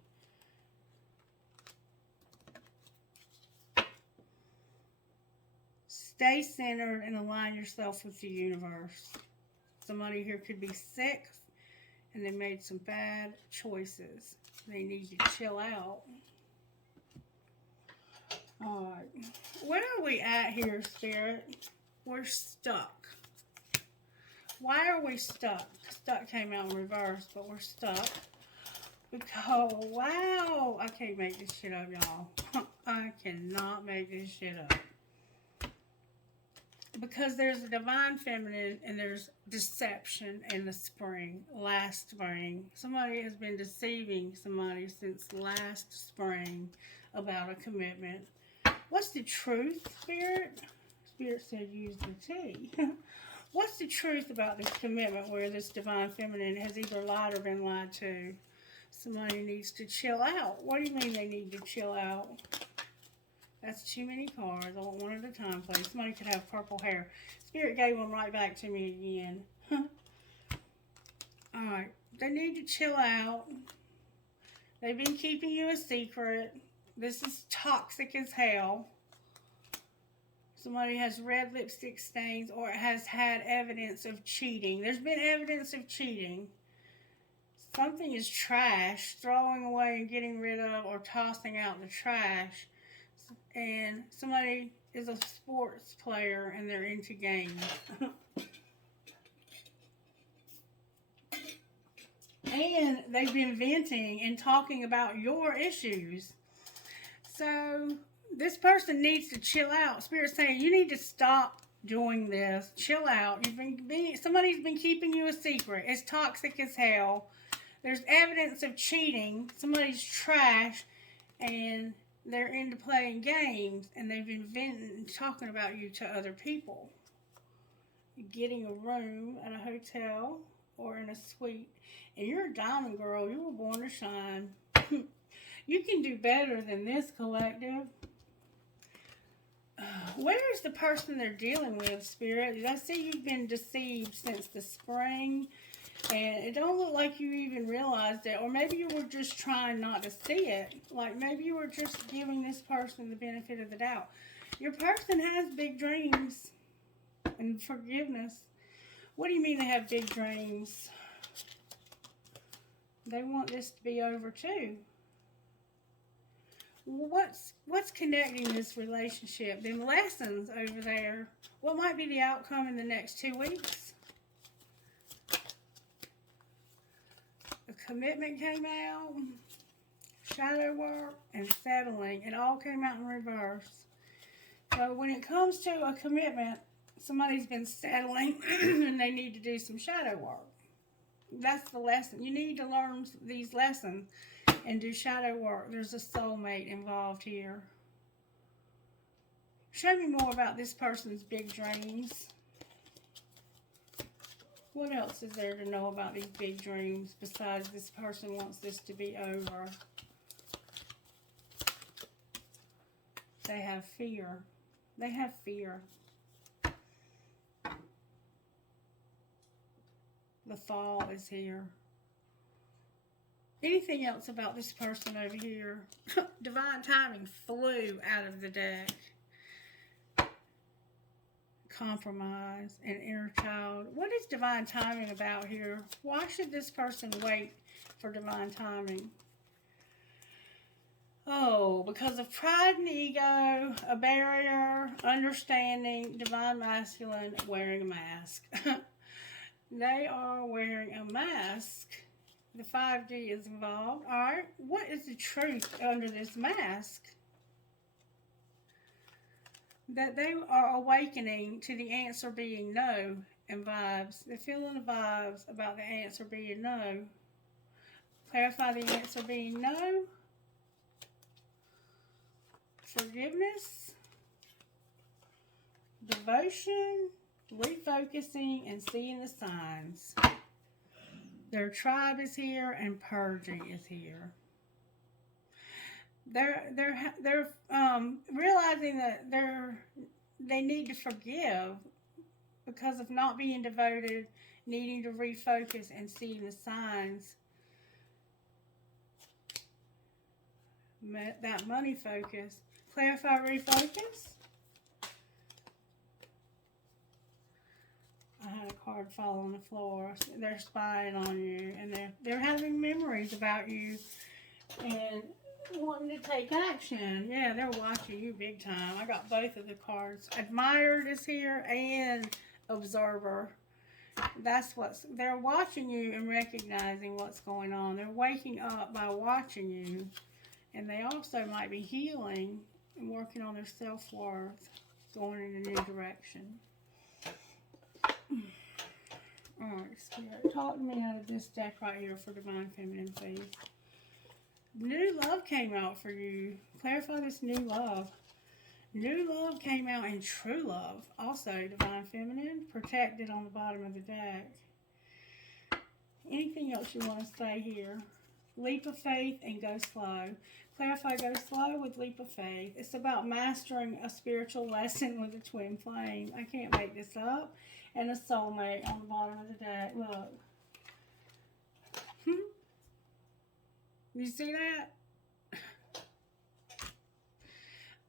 Stay centered and align yourself with the universe. Somebody here could be sick and they made some bad choices. They need to chill out. Alright. Where are we at here, Spirit? We're stuck. Why are we stuck? Stuck came out in reverse, but we're stuck. Because, wow. I can't make this shit up, y'all. I cannot make this shit up. Because there's a divine feminine and there's deception in the spring, last spring. Somebody has been deceiving somebody since last spring about a commitment. What's the truth, Spirit? Spirit said use the T. What's the truth about this commitment where this divine feminine has either lied or been lied to? Somebody needs to chill out. What do you mean they need to chill out? That's too many cards. I want one at a time, please. Somebody could have purple hair. Spirit gave them right back to me again. Alright. They need to chill out. They've been keeping you a secret. This is toxic as hell. Somebody has red lipstick stains or has had evidence of cheating. There's been evidence of cheating. Something is trash, throwing away and getting rid of or tossing out the trash. And somebody is a sports player and they're into games. And they've been venting and talking about your issues. So this person needs to chill out. Spirit's saying you need to stop doing this. Chill out. Somebody's been keeping you a secret. It's toxic as hell. There's evidence of cheating. Somebody's trash and they're into playing games and they've been venting and talking about you to other people. Getting a room at a hotel or in a suite. And you're a diamond girl. You were born to shine. You can do better than this, collective. Where is the person they're dealing with, Spirit? I see you've been deceived since the spring. And it don't look like you even realized it. Or maybe you were just trying not to see it. Like maybe you were just giving this person the benefit of the doubt. Your person has big dreams and forgiveness. What do you mean they have big dreams? They want this to be over too. What's connecting this relationship? Them lessons over there. What might be the outcome in the next 2 weeks? A commitment came out. Shadow work and settling. It all came out in reverse. So when it comes to a commitment, somebody's been settling and they need to do some shadow work. That's the lesson. You need to learn these lessons and do shadow work. There's a soulmate involved here. Show me more about this person's big dreams. What else is there to know about these big dreams besides this person wants this to be over? They have fear. They have fear. The fall is here. Anything else about this person over here? Divine timing flew out of the deck. Compromise and inner child. What is divine timing about here? Why should this person wait for divine timing? Oh, because of pride and ego, a barrier, understanding, divine masculine, wearing a mask. They are wearing a mask. The 5D is involved. All right, what is the truth under this mask? That they are awakening to the answer being no and vibes. They're feeling vibes about the answer being no. Clarify the answer being no. Forgiveness. Devotion. Refocusing and seeing the signs. Their tribe is here and purging is here. They're realizing that they need to forgive because of not being devoted, needing to refocus and seeing the signs. That money focus. Clarify, refocus. I had a card fall on the floor. They're spying on you, and they're having memories about you and wanting to take action. Yeah, they're watching you big time. I got both of the cards. Admired is here and observer. They're watching you and recognizing what's going on. They're waking up by watching you, and they also might be healing and working on their self-worth, going in a new direction. Alright, Spirit, talk to me out of this deck right here for Divine Feminine, please. New love came out for you. Clarify this new love. New love came out in true love. Also, Divine Feminine, protected on the bottom of the deck. Anything else you want to say here? Leap of faith and go slow. Clarify, go slow with leap of faith. It's about mastering a spiritual lesson with a twin flame. I can't make this up. And a soulmate on the bottom of the deck. Look. You see that?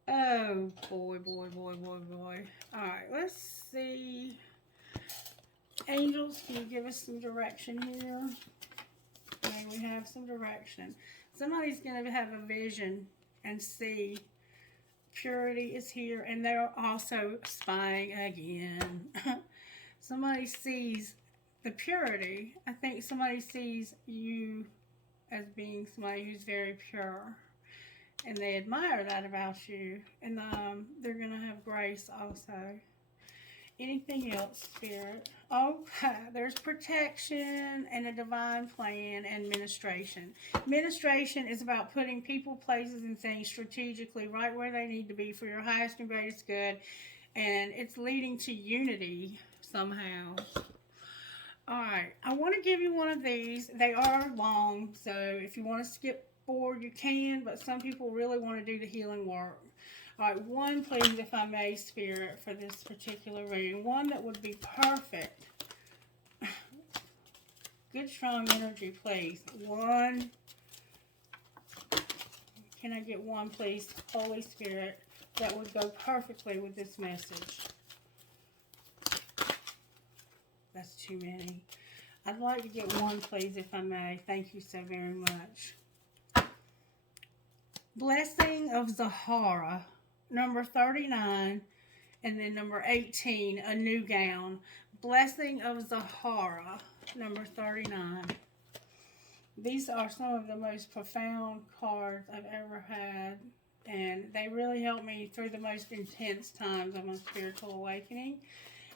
Oh, boy, boy, boy, boy, boy. Alright, let's see. Angels, can you give us some direction here? May we have some direction. Somebody's going to have a vision and see. Purity is here, and they're also spying again. Somebody sees the purity. I think somebody sees you as being somebody who's very pure, and they admire that about you, and they're going to have grace also. Anything else, Spirit? Okay, there's protection and a divine plan and ministration. Ministration is about putting people, places, and things strategically right where they need to be for your highest and greatest good, and it's leading to unity somehow. Alright, I want to give you one of these. They are long, so if you want to skip forward, you can, but some people really want to do the healing work. Alright, one please, if I may, Spirit, for this particular reading. One that would be perfect. Good, strong energy, please. One. Can I get one, please, Holy Spirit, that would go perfectly with this message? That's too many. I'd like to get one, please, if I may. Thank you so very much. Blessing of Zahara, number 39, and then number 18, a new gown. Blessing of Zahara, number 39. These are some of the most profound cards I've ever had, and they really helped me through the most intense times of my spiritual awakening,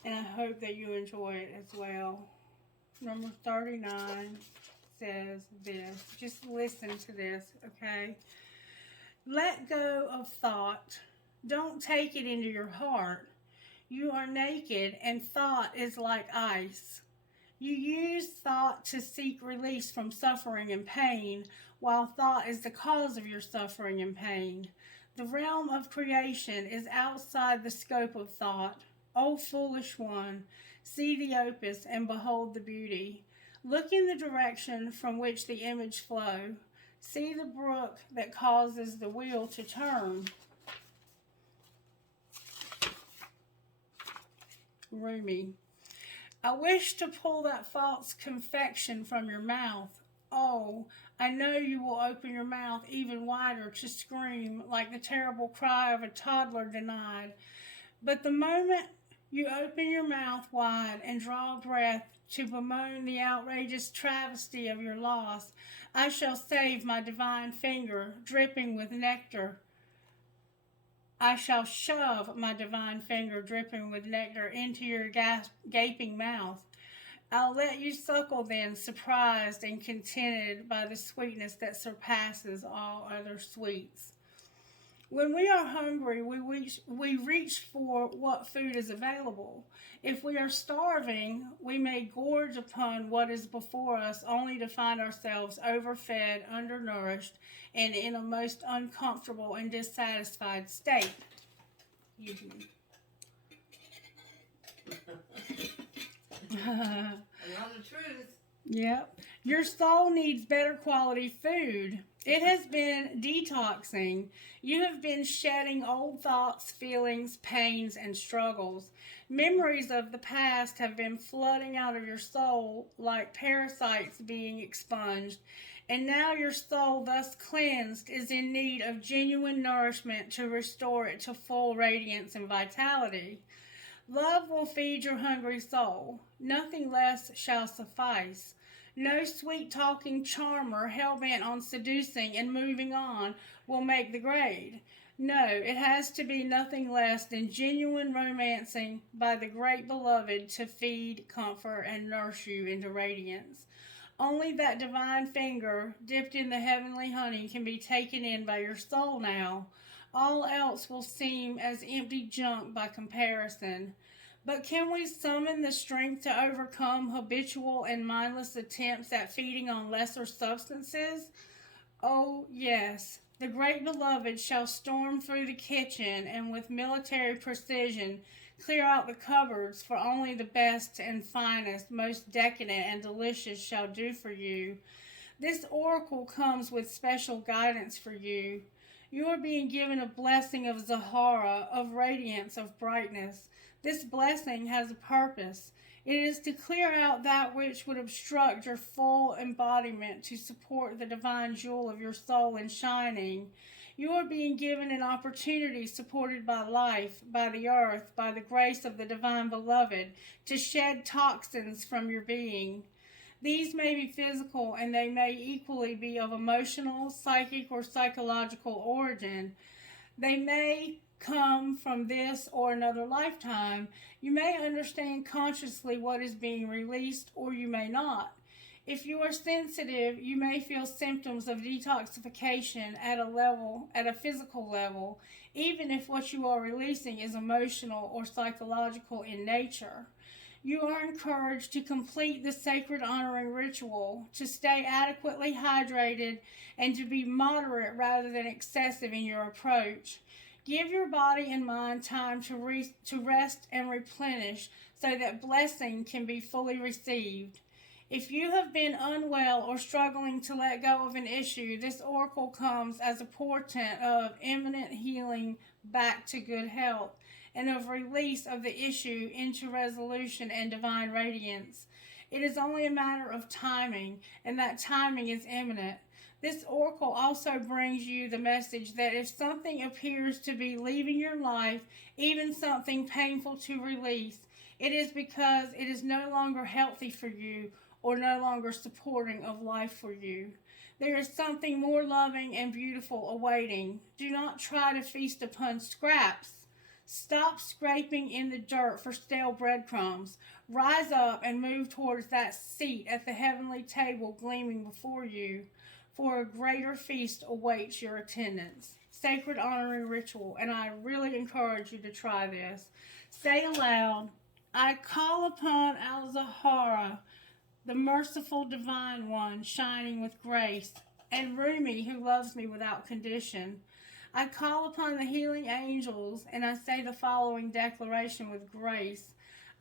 and I hope that you enjoy it as well. Number 39 says this. Just listen to this, okay? Let go of thought. Don't take it into your heart. You are naked, and thought is like ice. You use thought to seek release from suffering and pain, while thought is the cause of your suffering and pain. The realm of creation is outside the scope of thought. O foolish one, See the opus and behold the beauty. Look in the direction from which the image flow. See the brook that causes the wheel to turn. Rumi. I wish to pull that false confection from your mouth. Oh, I know you will open your mouth even wider to scream like the terrible cry of a toddler denied. But the moment you open your mouth wide and draw breath to bemoan the outrageous travesty of your loss, I shall save my divine finger dripping with nectar. I shall shove my divine finger dripping with nectar into your gaping mouth. I'll let you suckle then, surprised and contented by the sweetness that surpasses all other sweets. When we are hungry, we reach for what food is available. If we are starving, we may gorge upon what is before us only to find ourselves overfed, undernourished, and in a most uncomfortable and dissatisfied state. A lot of truth. Yep. Your soul needs better quality food. It has been detoxing. You have been shedding old thoughts, feelings, pains, and struggles. Memories of the past have been flooding out of your soul like parasites being expunged. And now your soul, thus cleansed, is in need of genuine nourishment to restore it to full radiance and vitality. Love will feed your hungry soul. Nothing less shall suffice. No sweet-talking charmer hell-bent on seducing and moving on will make the grade. No, it has to be nothing less than genuine romancing by the great beloved to feed, comfort, and nurse you into radiance. Only that divine finger dipped in the heavenly honey can be taken in by your soul now. All else will seem as empty junk by comparison. But can we summon the strength to overcome habitual and mindless attempts at feeding on lesser substances? Oh, yes. The great beloved shall storm through the kitchen and with military precision clear out the cupboards, for only the best and finest, most decadent and delicious shall do for you. This oracle comes with special guidance for you. You are being given a blessing of Zahara, of radiance, of brightness. This blessing has a purpose. It is to clear out that which would obstruct your full embodiment to support the divine jewel of your soul in shining. You are being given an opportunity supported by life, by the earth, by the grace of the divine beloved, to shed toxins from your being. These may be physical and they may equally be of emotional, psychic, or psychological origin. They may come from this or another lifetime. You may understand consciously what is being released, or you may not. If you are sensitive, you may feel symptoms of detoxification at a physical level, even if what you are releasing is emotional or psychological in nature. You are encouraged to complete the sacred honoring ritual, to stay adequately hydrated, and to be moderate rather than excessive in your approach. Give your body and mind time to rest and replenish so that blessing can be fully received. If you have been unwell or struggling to let go of an issue, this oracle comes as a portent of imminent healing back to good health and of release of the issue into resolution and divine radiance. It is only a matter of timing, and that timing is imminent. This oracle also brings you the message that if something appears to be leaving your life, even something painful to release, it is because it is no longer healthy for you or no longer supporting of life for you. There is something more loving and beautiful awaiting. Do not try to feast upon scraps. Stop scraping in the dirt for stale breadcrumbs. Rise up and move towards that seat at the heavenly table gleaming before you, for a greater feast awaits your attendance. Sacred honoring ritual, and I really encourage you to try this. Say aloud, I call upon Al-Zahara, the merciful divine one shining with grace, and Rumi who loves me without condition. I call upon the healing angels, and I say the following declaration with grace.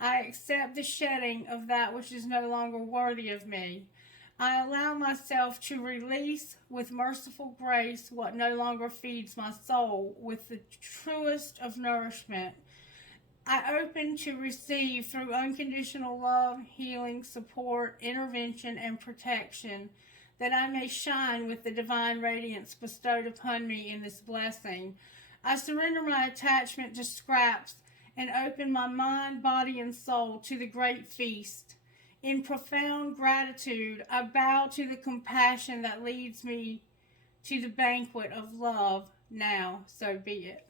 I accept the shedding of that which is no longer worthy of me. I allow myself to release with merciful grace what no longer feeds my soul with the truest of nourishment. I open to receive through unconditional love, healing, support, intervention, and protection, that I may shine with the divine radiance bestowed upon me in this blessing. I surrender my attachment to scraps and open my mind, body, and soul to the great feast. In profound gratitude, I bow to the compassion that leads me to the banquet of love. Now, so be it.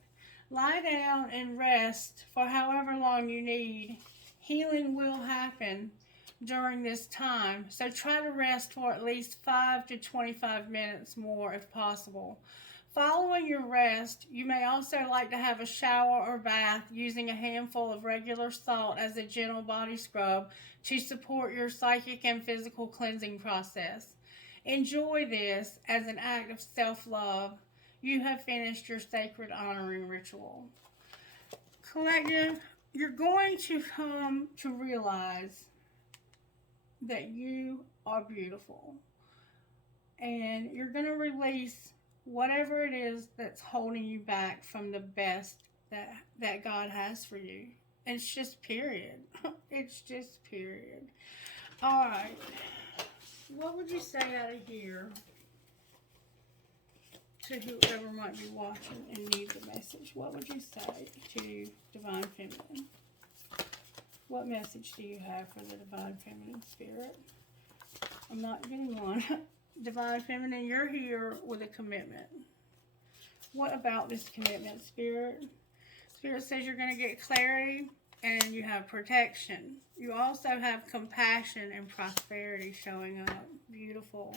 Lie down and rest for however long you need. Healing will happen during this time, so try to rest for at least 5 to 25 minutes more if possible. Following your rest, you may also like to have a shower or bath using a handful of regular salt as a gentle body scrub to support your psychic and physical cleansing process. Enjoy this as an act of self-love. You have finished your sacred honoring ritual. Collective, you're going to come to realize that you are beautiful. And you're going to release whatever it is that's holding you back from the best that God has for you. It's just period. It's just period. All right. What would you say out of here to whoever might be watching and needs a message? What would you say to Divine Feminine? What message do you have for the Divine Feminine Spirit? I'm not getting one. Divine Feminine, you're here with a commitment. What about this commitment, Spirit? Spirit says you're going to get clarity and you have protection. You also have compassion and prosperity showing up. Beautiful.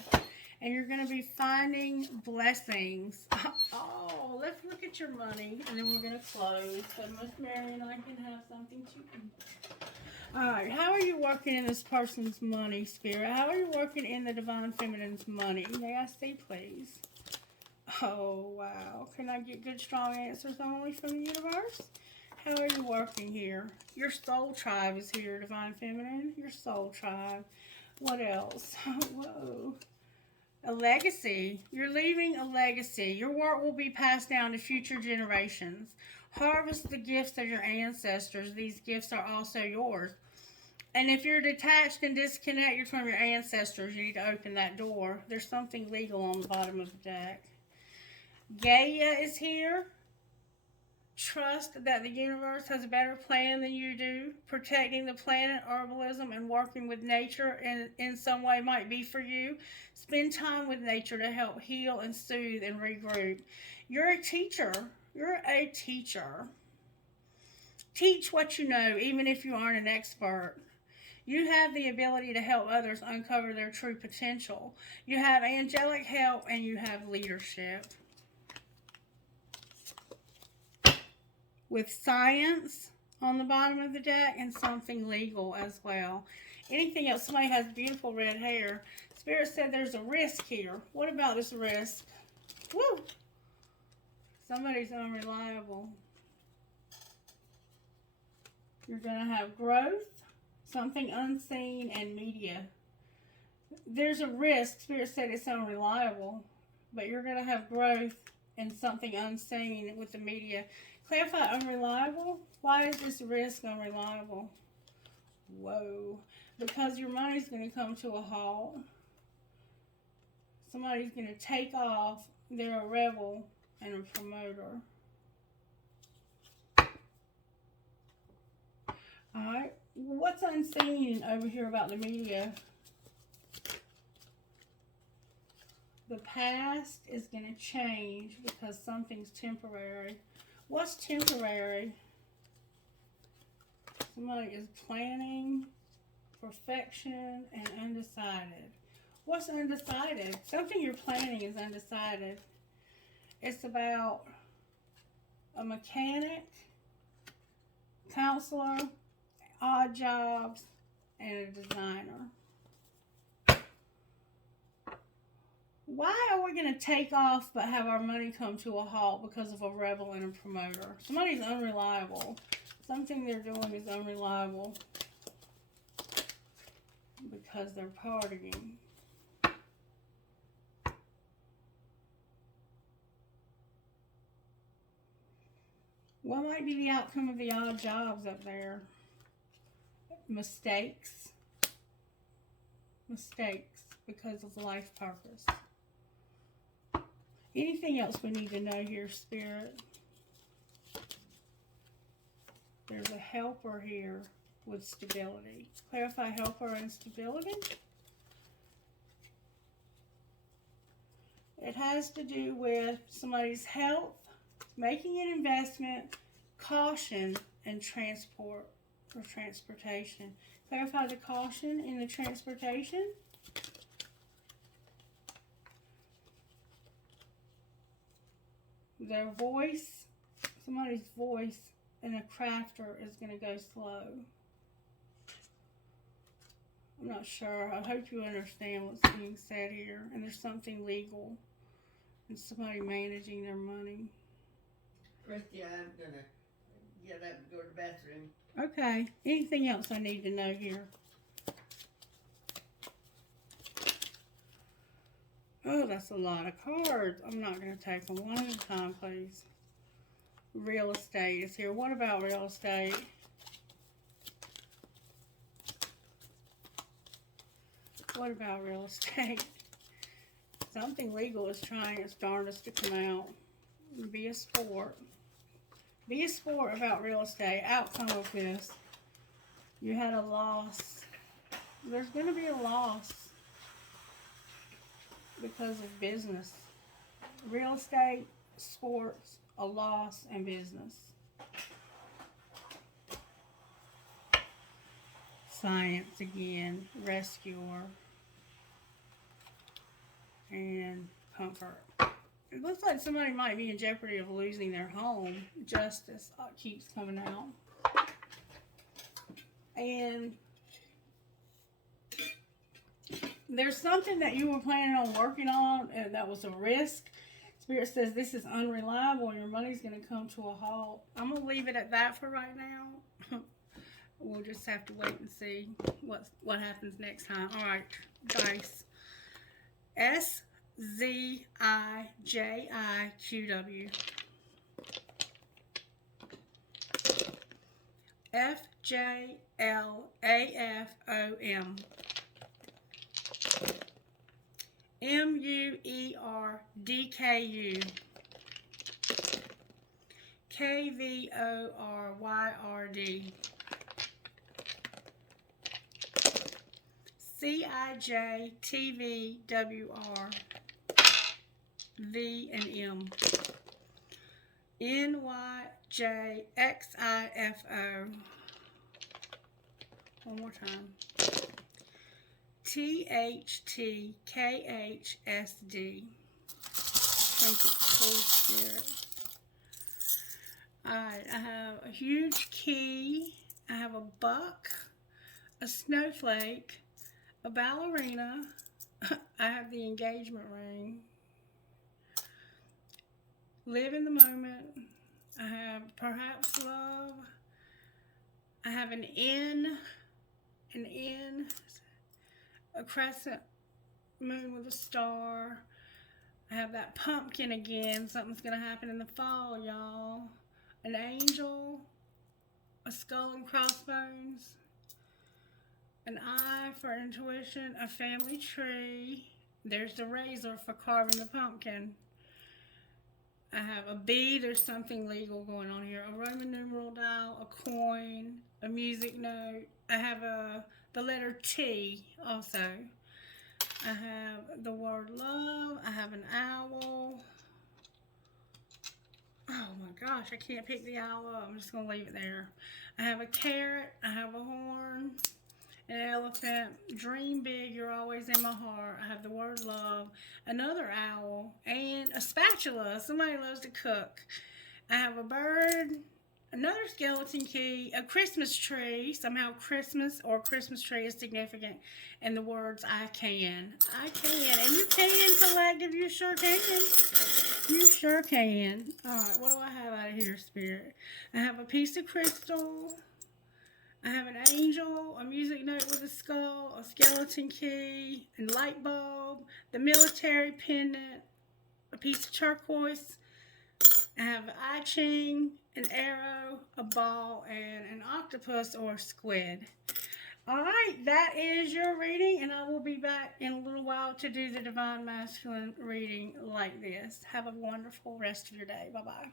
And you're going to be finding blessings. Oh, let's look at your money. And then we're going to close so Miss Mary and I can have something to eat. Alright, how are you working in this person's money, Spirit? How are you working in the Divine Feminine's money? May I see, please? Oh, wow. Can I get good, strong answers only from the universe? How are you working here? Your soul tribe is here, Divine Feminine. Your soul tribe. What else? Whoa. A legacy. You're leaving a legacy. Your work will be passed down to future generations. Harvest the gifts of your ancestors. These gifts are also yours. And if you're detached and disconnected from your ancestors, you need to open that door. There's something legal on the bottom of the deck. Gaia is here. Trust that the universe has a better plan than you do. Protecting the planet, herbalism, and working with nature in some way might be for you. Spend time with nature to help heal and soothe and regroup. You're a teacher. You're a teacher. Teach what you know, even if you aren't an expert. You have the ability to help others uncover their true potential. You have angelic help and you have leadership. With science on the bottom of the deck and something legal as well. Anything else? Somebody has beautiful red hair. Spirit said there's a risk here. What about this risk? Woo! Somebody's unreliable. You're going to have growth, something unseen, and media. There's a risk. Spirit said it's unreliable, but you're going to have growth and something unseen with the media. Clarify unreliable. Why is this risk unreliable? Whoa. Because your money's going to come to a halt. Somebody's going to take off. They're a rebel and a promoter. Alright. What's unseen over here about the media? The past is going to change because something's temporary. What's temporary? Somebody is planning, perfection, and undecided. What's undecided? Something you're planning is undecided. It's about a mechanic, counselor, odd jobs, and a designer. Why are we going to take off but have our money come to a halt because of a rebel and a promoter? Somebody's unreliable. Something they're doing is unreliable because they're partying. What might be the outcome of the odd jobs up there? Mistakes. Mistakes because of life purpose. Anything else we need to know here, Spirit? There's a helper here with stability. Clarify helper and stability. It has to do with somebody's health, making an investment, caution, and transport or transportation. Clarify the caution in the transportation. Their voice, somebody's voice in a crafter is going to go slow. I'm not sure. I hope you understand what's being said here. And there's something legal. And somebody managing their money. Christie, I'm gonna get up and go to the bathroom. Okay. Anything else I need to know here? Oh, that's a lot of cards. I'm not going to take them one at a time, please. Real estate is here. What about real estate? What about real estate? Something legal is trying its darndest to come out. Be a sport. Be a sport about real estate. Outcome of this. You had a loss. There's going to be a loss because of business. Real estate, sports, a loss, and business. Science again. Rescuer. And comfort. It looks like somebody might be in jeopardy of losing their home. Justice keeps coming out. And there's something that you were planning on working on and that was a risk. Spirit says this is unreliable and your money's going to come to a halt. I'm going to leave it at that for right now. We'll just have to wait and see what happens next time. All right, dice. SZIJIQW. FJLAFOM. MUERDKU. KVORYRD. CIJTVWR. V and M. NYJXIFO. One more time. THTKHSD. Thank you, Holy Spirit. Alright, I have a huge key. I have a buck, a snowflake, a ballerina. I have the engagement ring. Live in the moment. I have perhaps love. I have an N, a crescent moon with a star. I have that pumpkin again. Something's going to happen in the fall, y'all. An angel, a skull and crossbones, an eye for intuition, a family tree. There's the razor for carving the pumpkin. I have a B, there's something legal going on here. A Roman numeral dial, a coin, a music note. I have the letter T also. I have the word love. I have an owl. Oh my gosh, I can't pick the owl up. I'm just going to leave it there. I have a carrot. I have a horn. An elephant. Dream big, you're always in my heart. I have the word love. Another owl. And a spatula. Somebody loves to cook. I have a bird. Another skeleton key. A Christmas tree. Somehow Christmas or Christmas tree is significant. And the words I can. I can. And you can, collective. You sure can. You sure can. Alright, what do I have out of here, Spirit? I have a piece of crystal. I have an angel, a music note with a skull, a skeleton key, a light bulb, the military pendant, a piece of turquoise. I have an I Ching, an arrow, a ball, and an octopus or squid. Alright, that is your reading, and I will be back in a little while to do the Divine Masculine reading like this. Have a wonderful rest of your day. Bye-bye.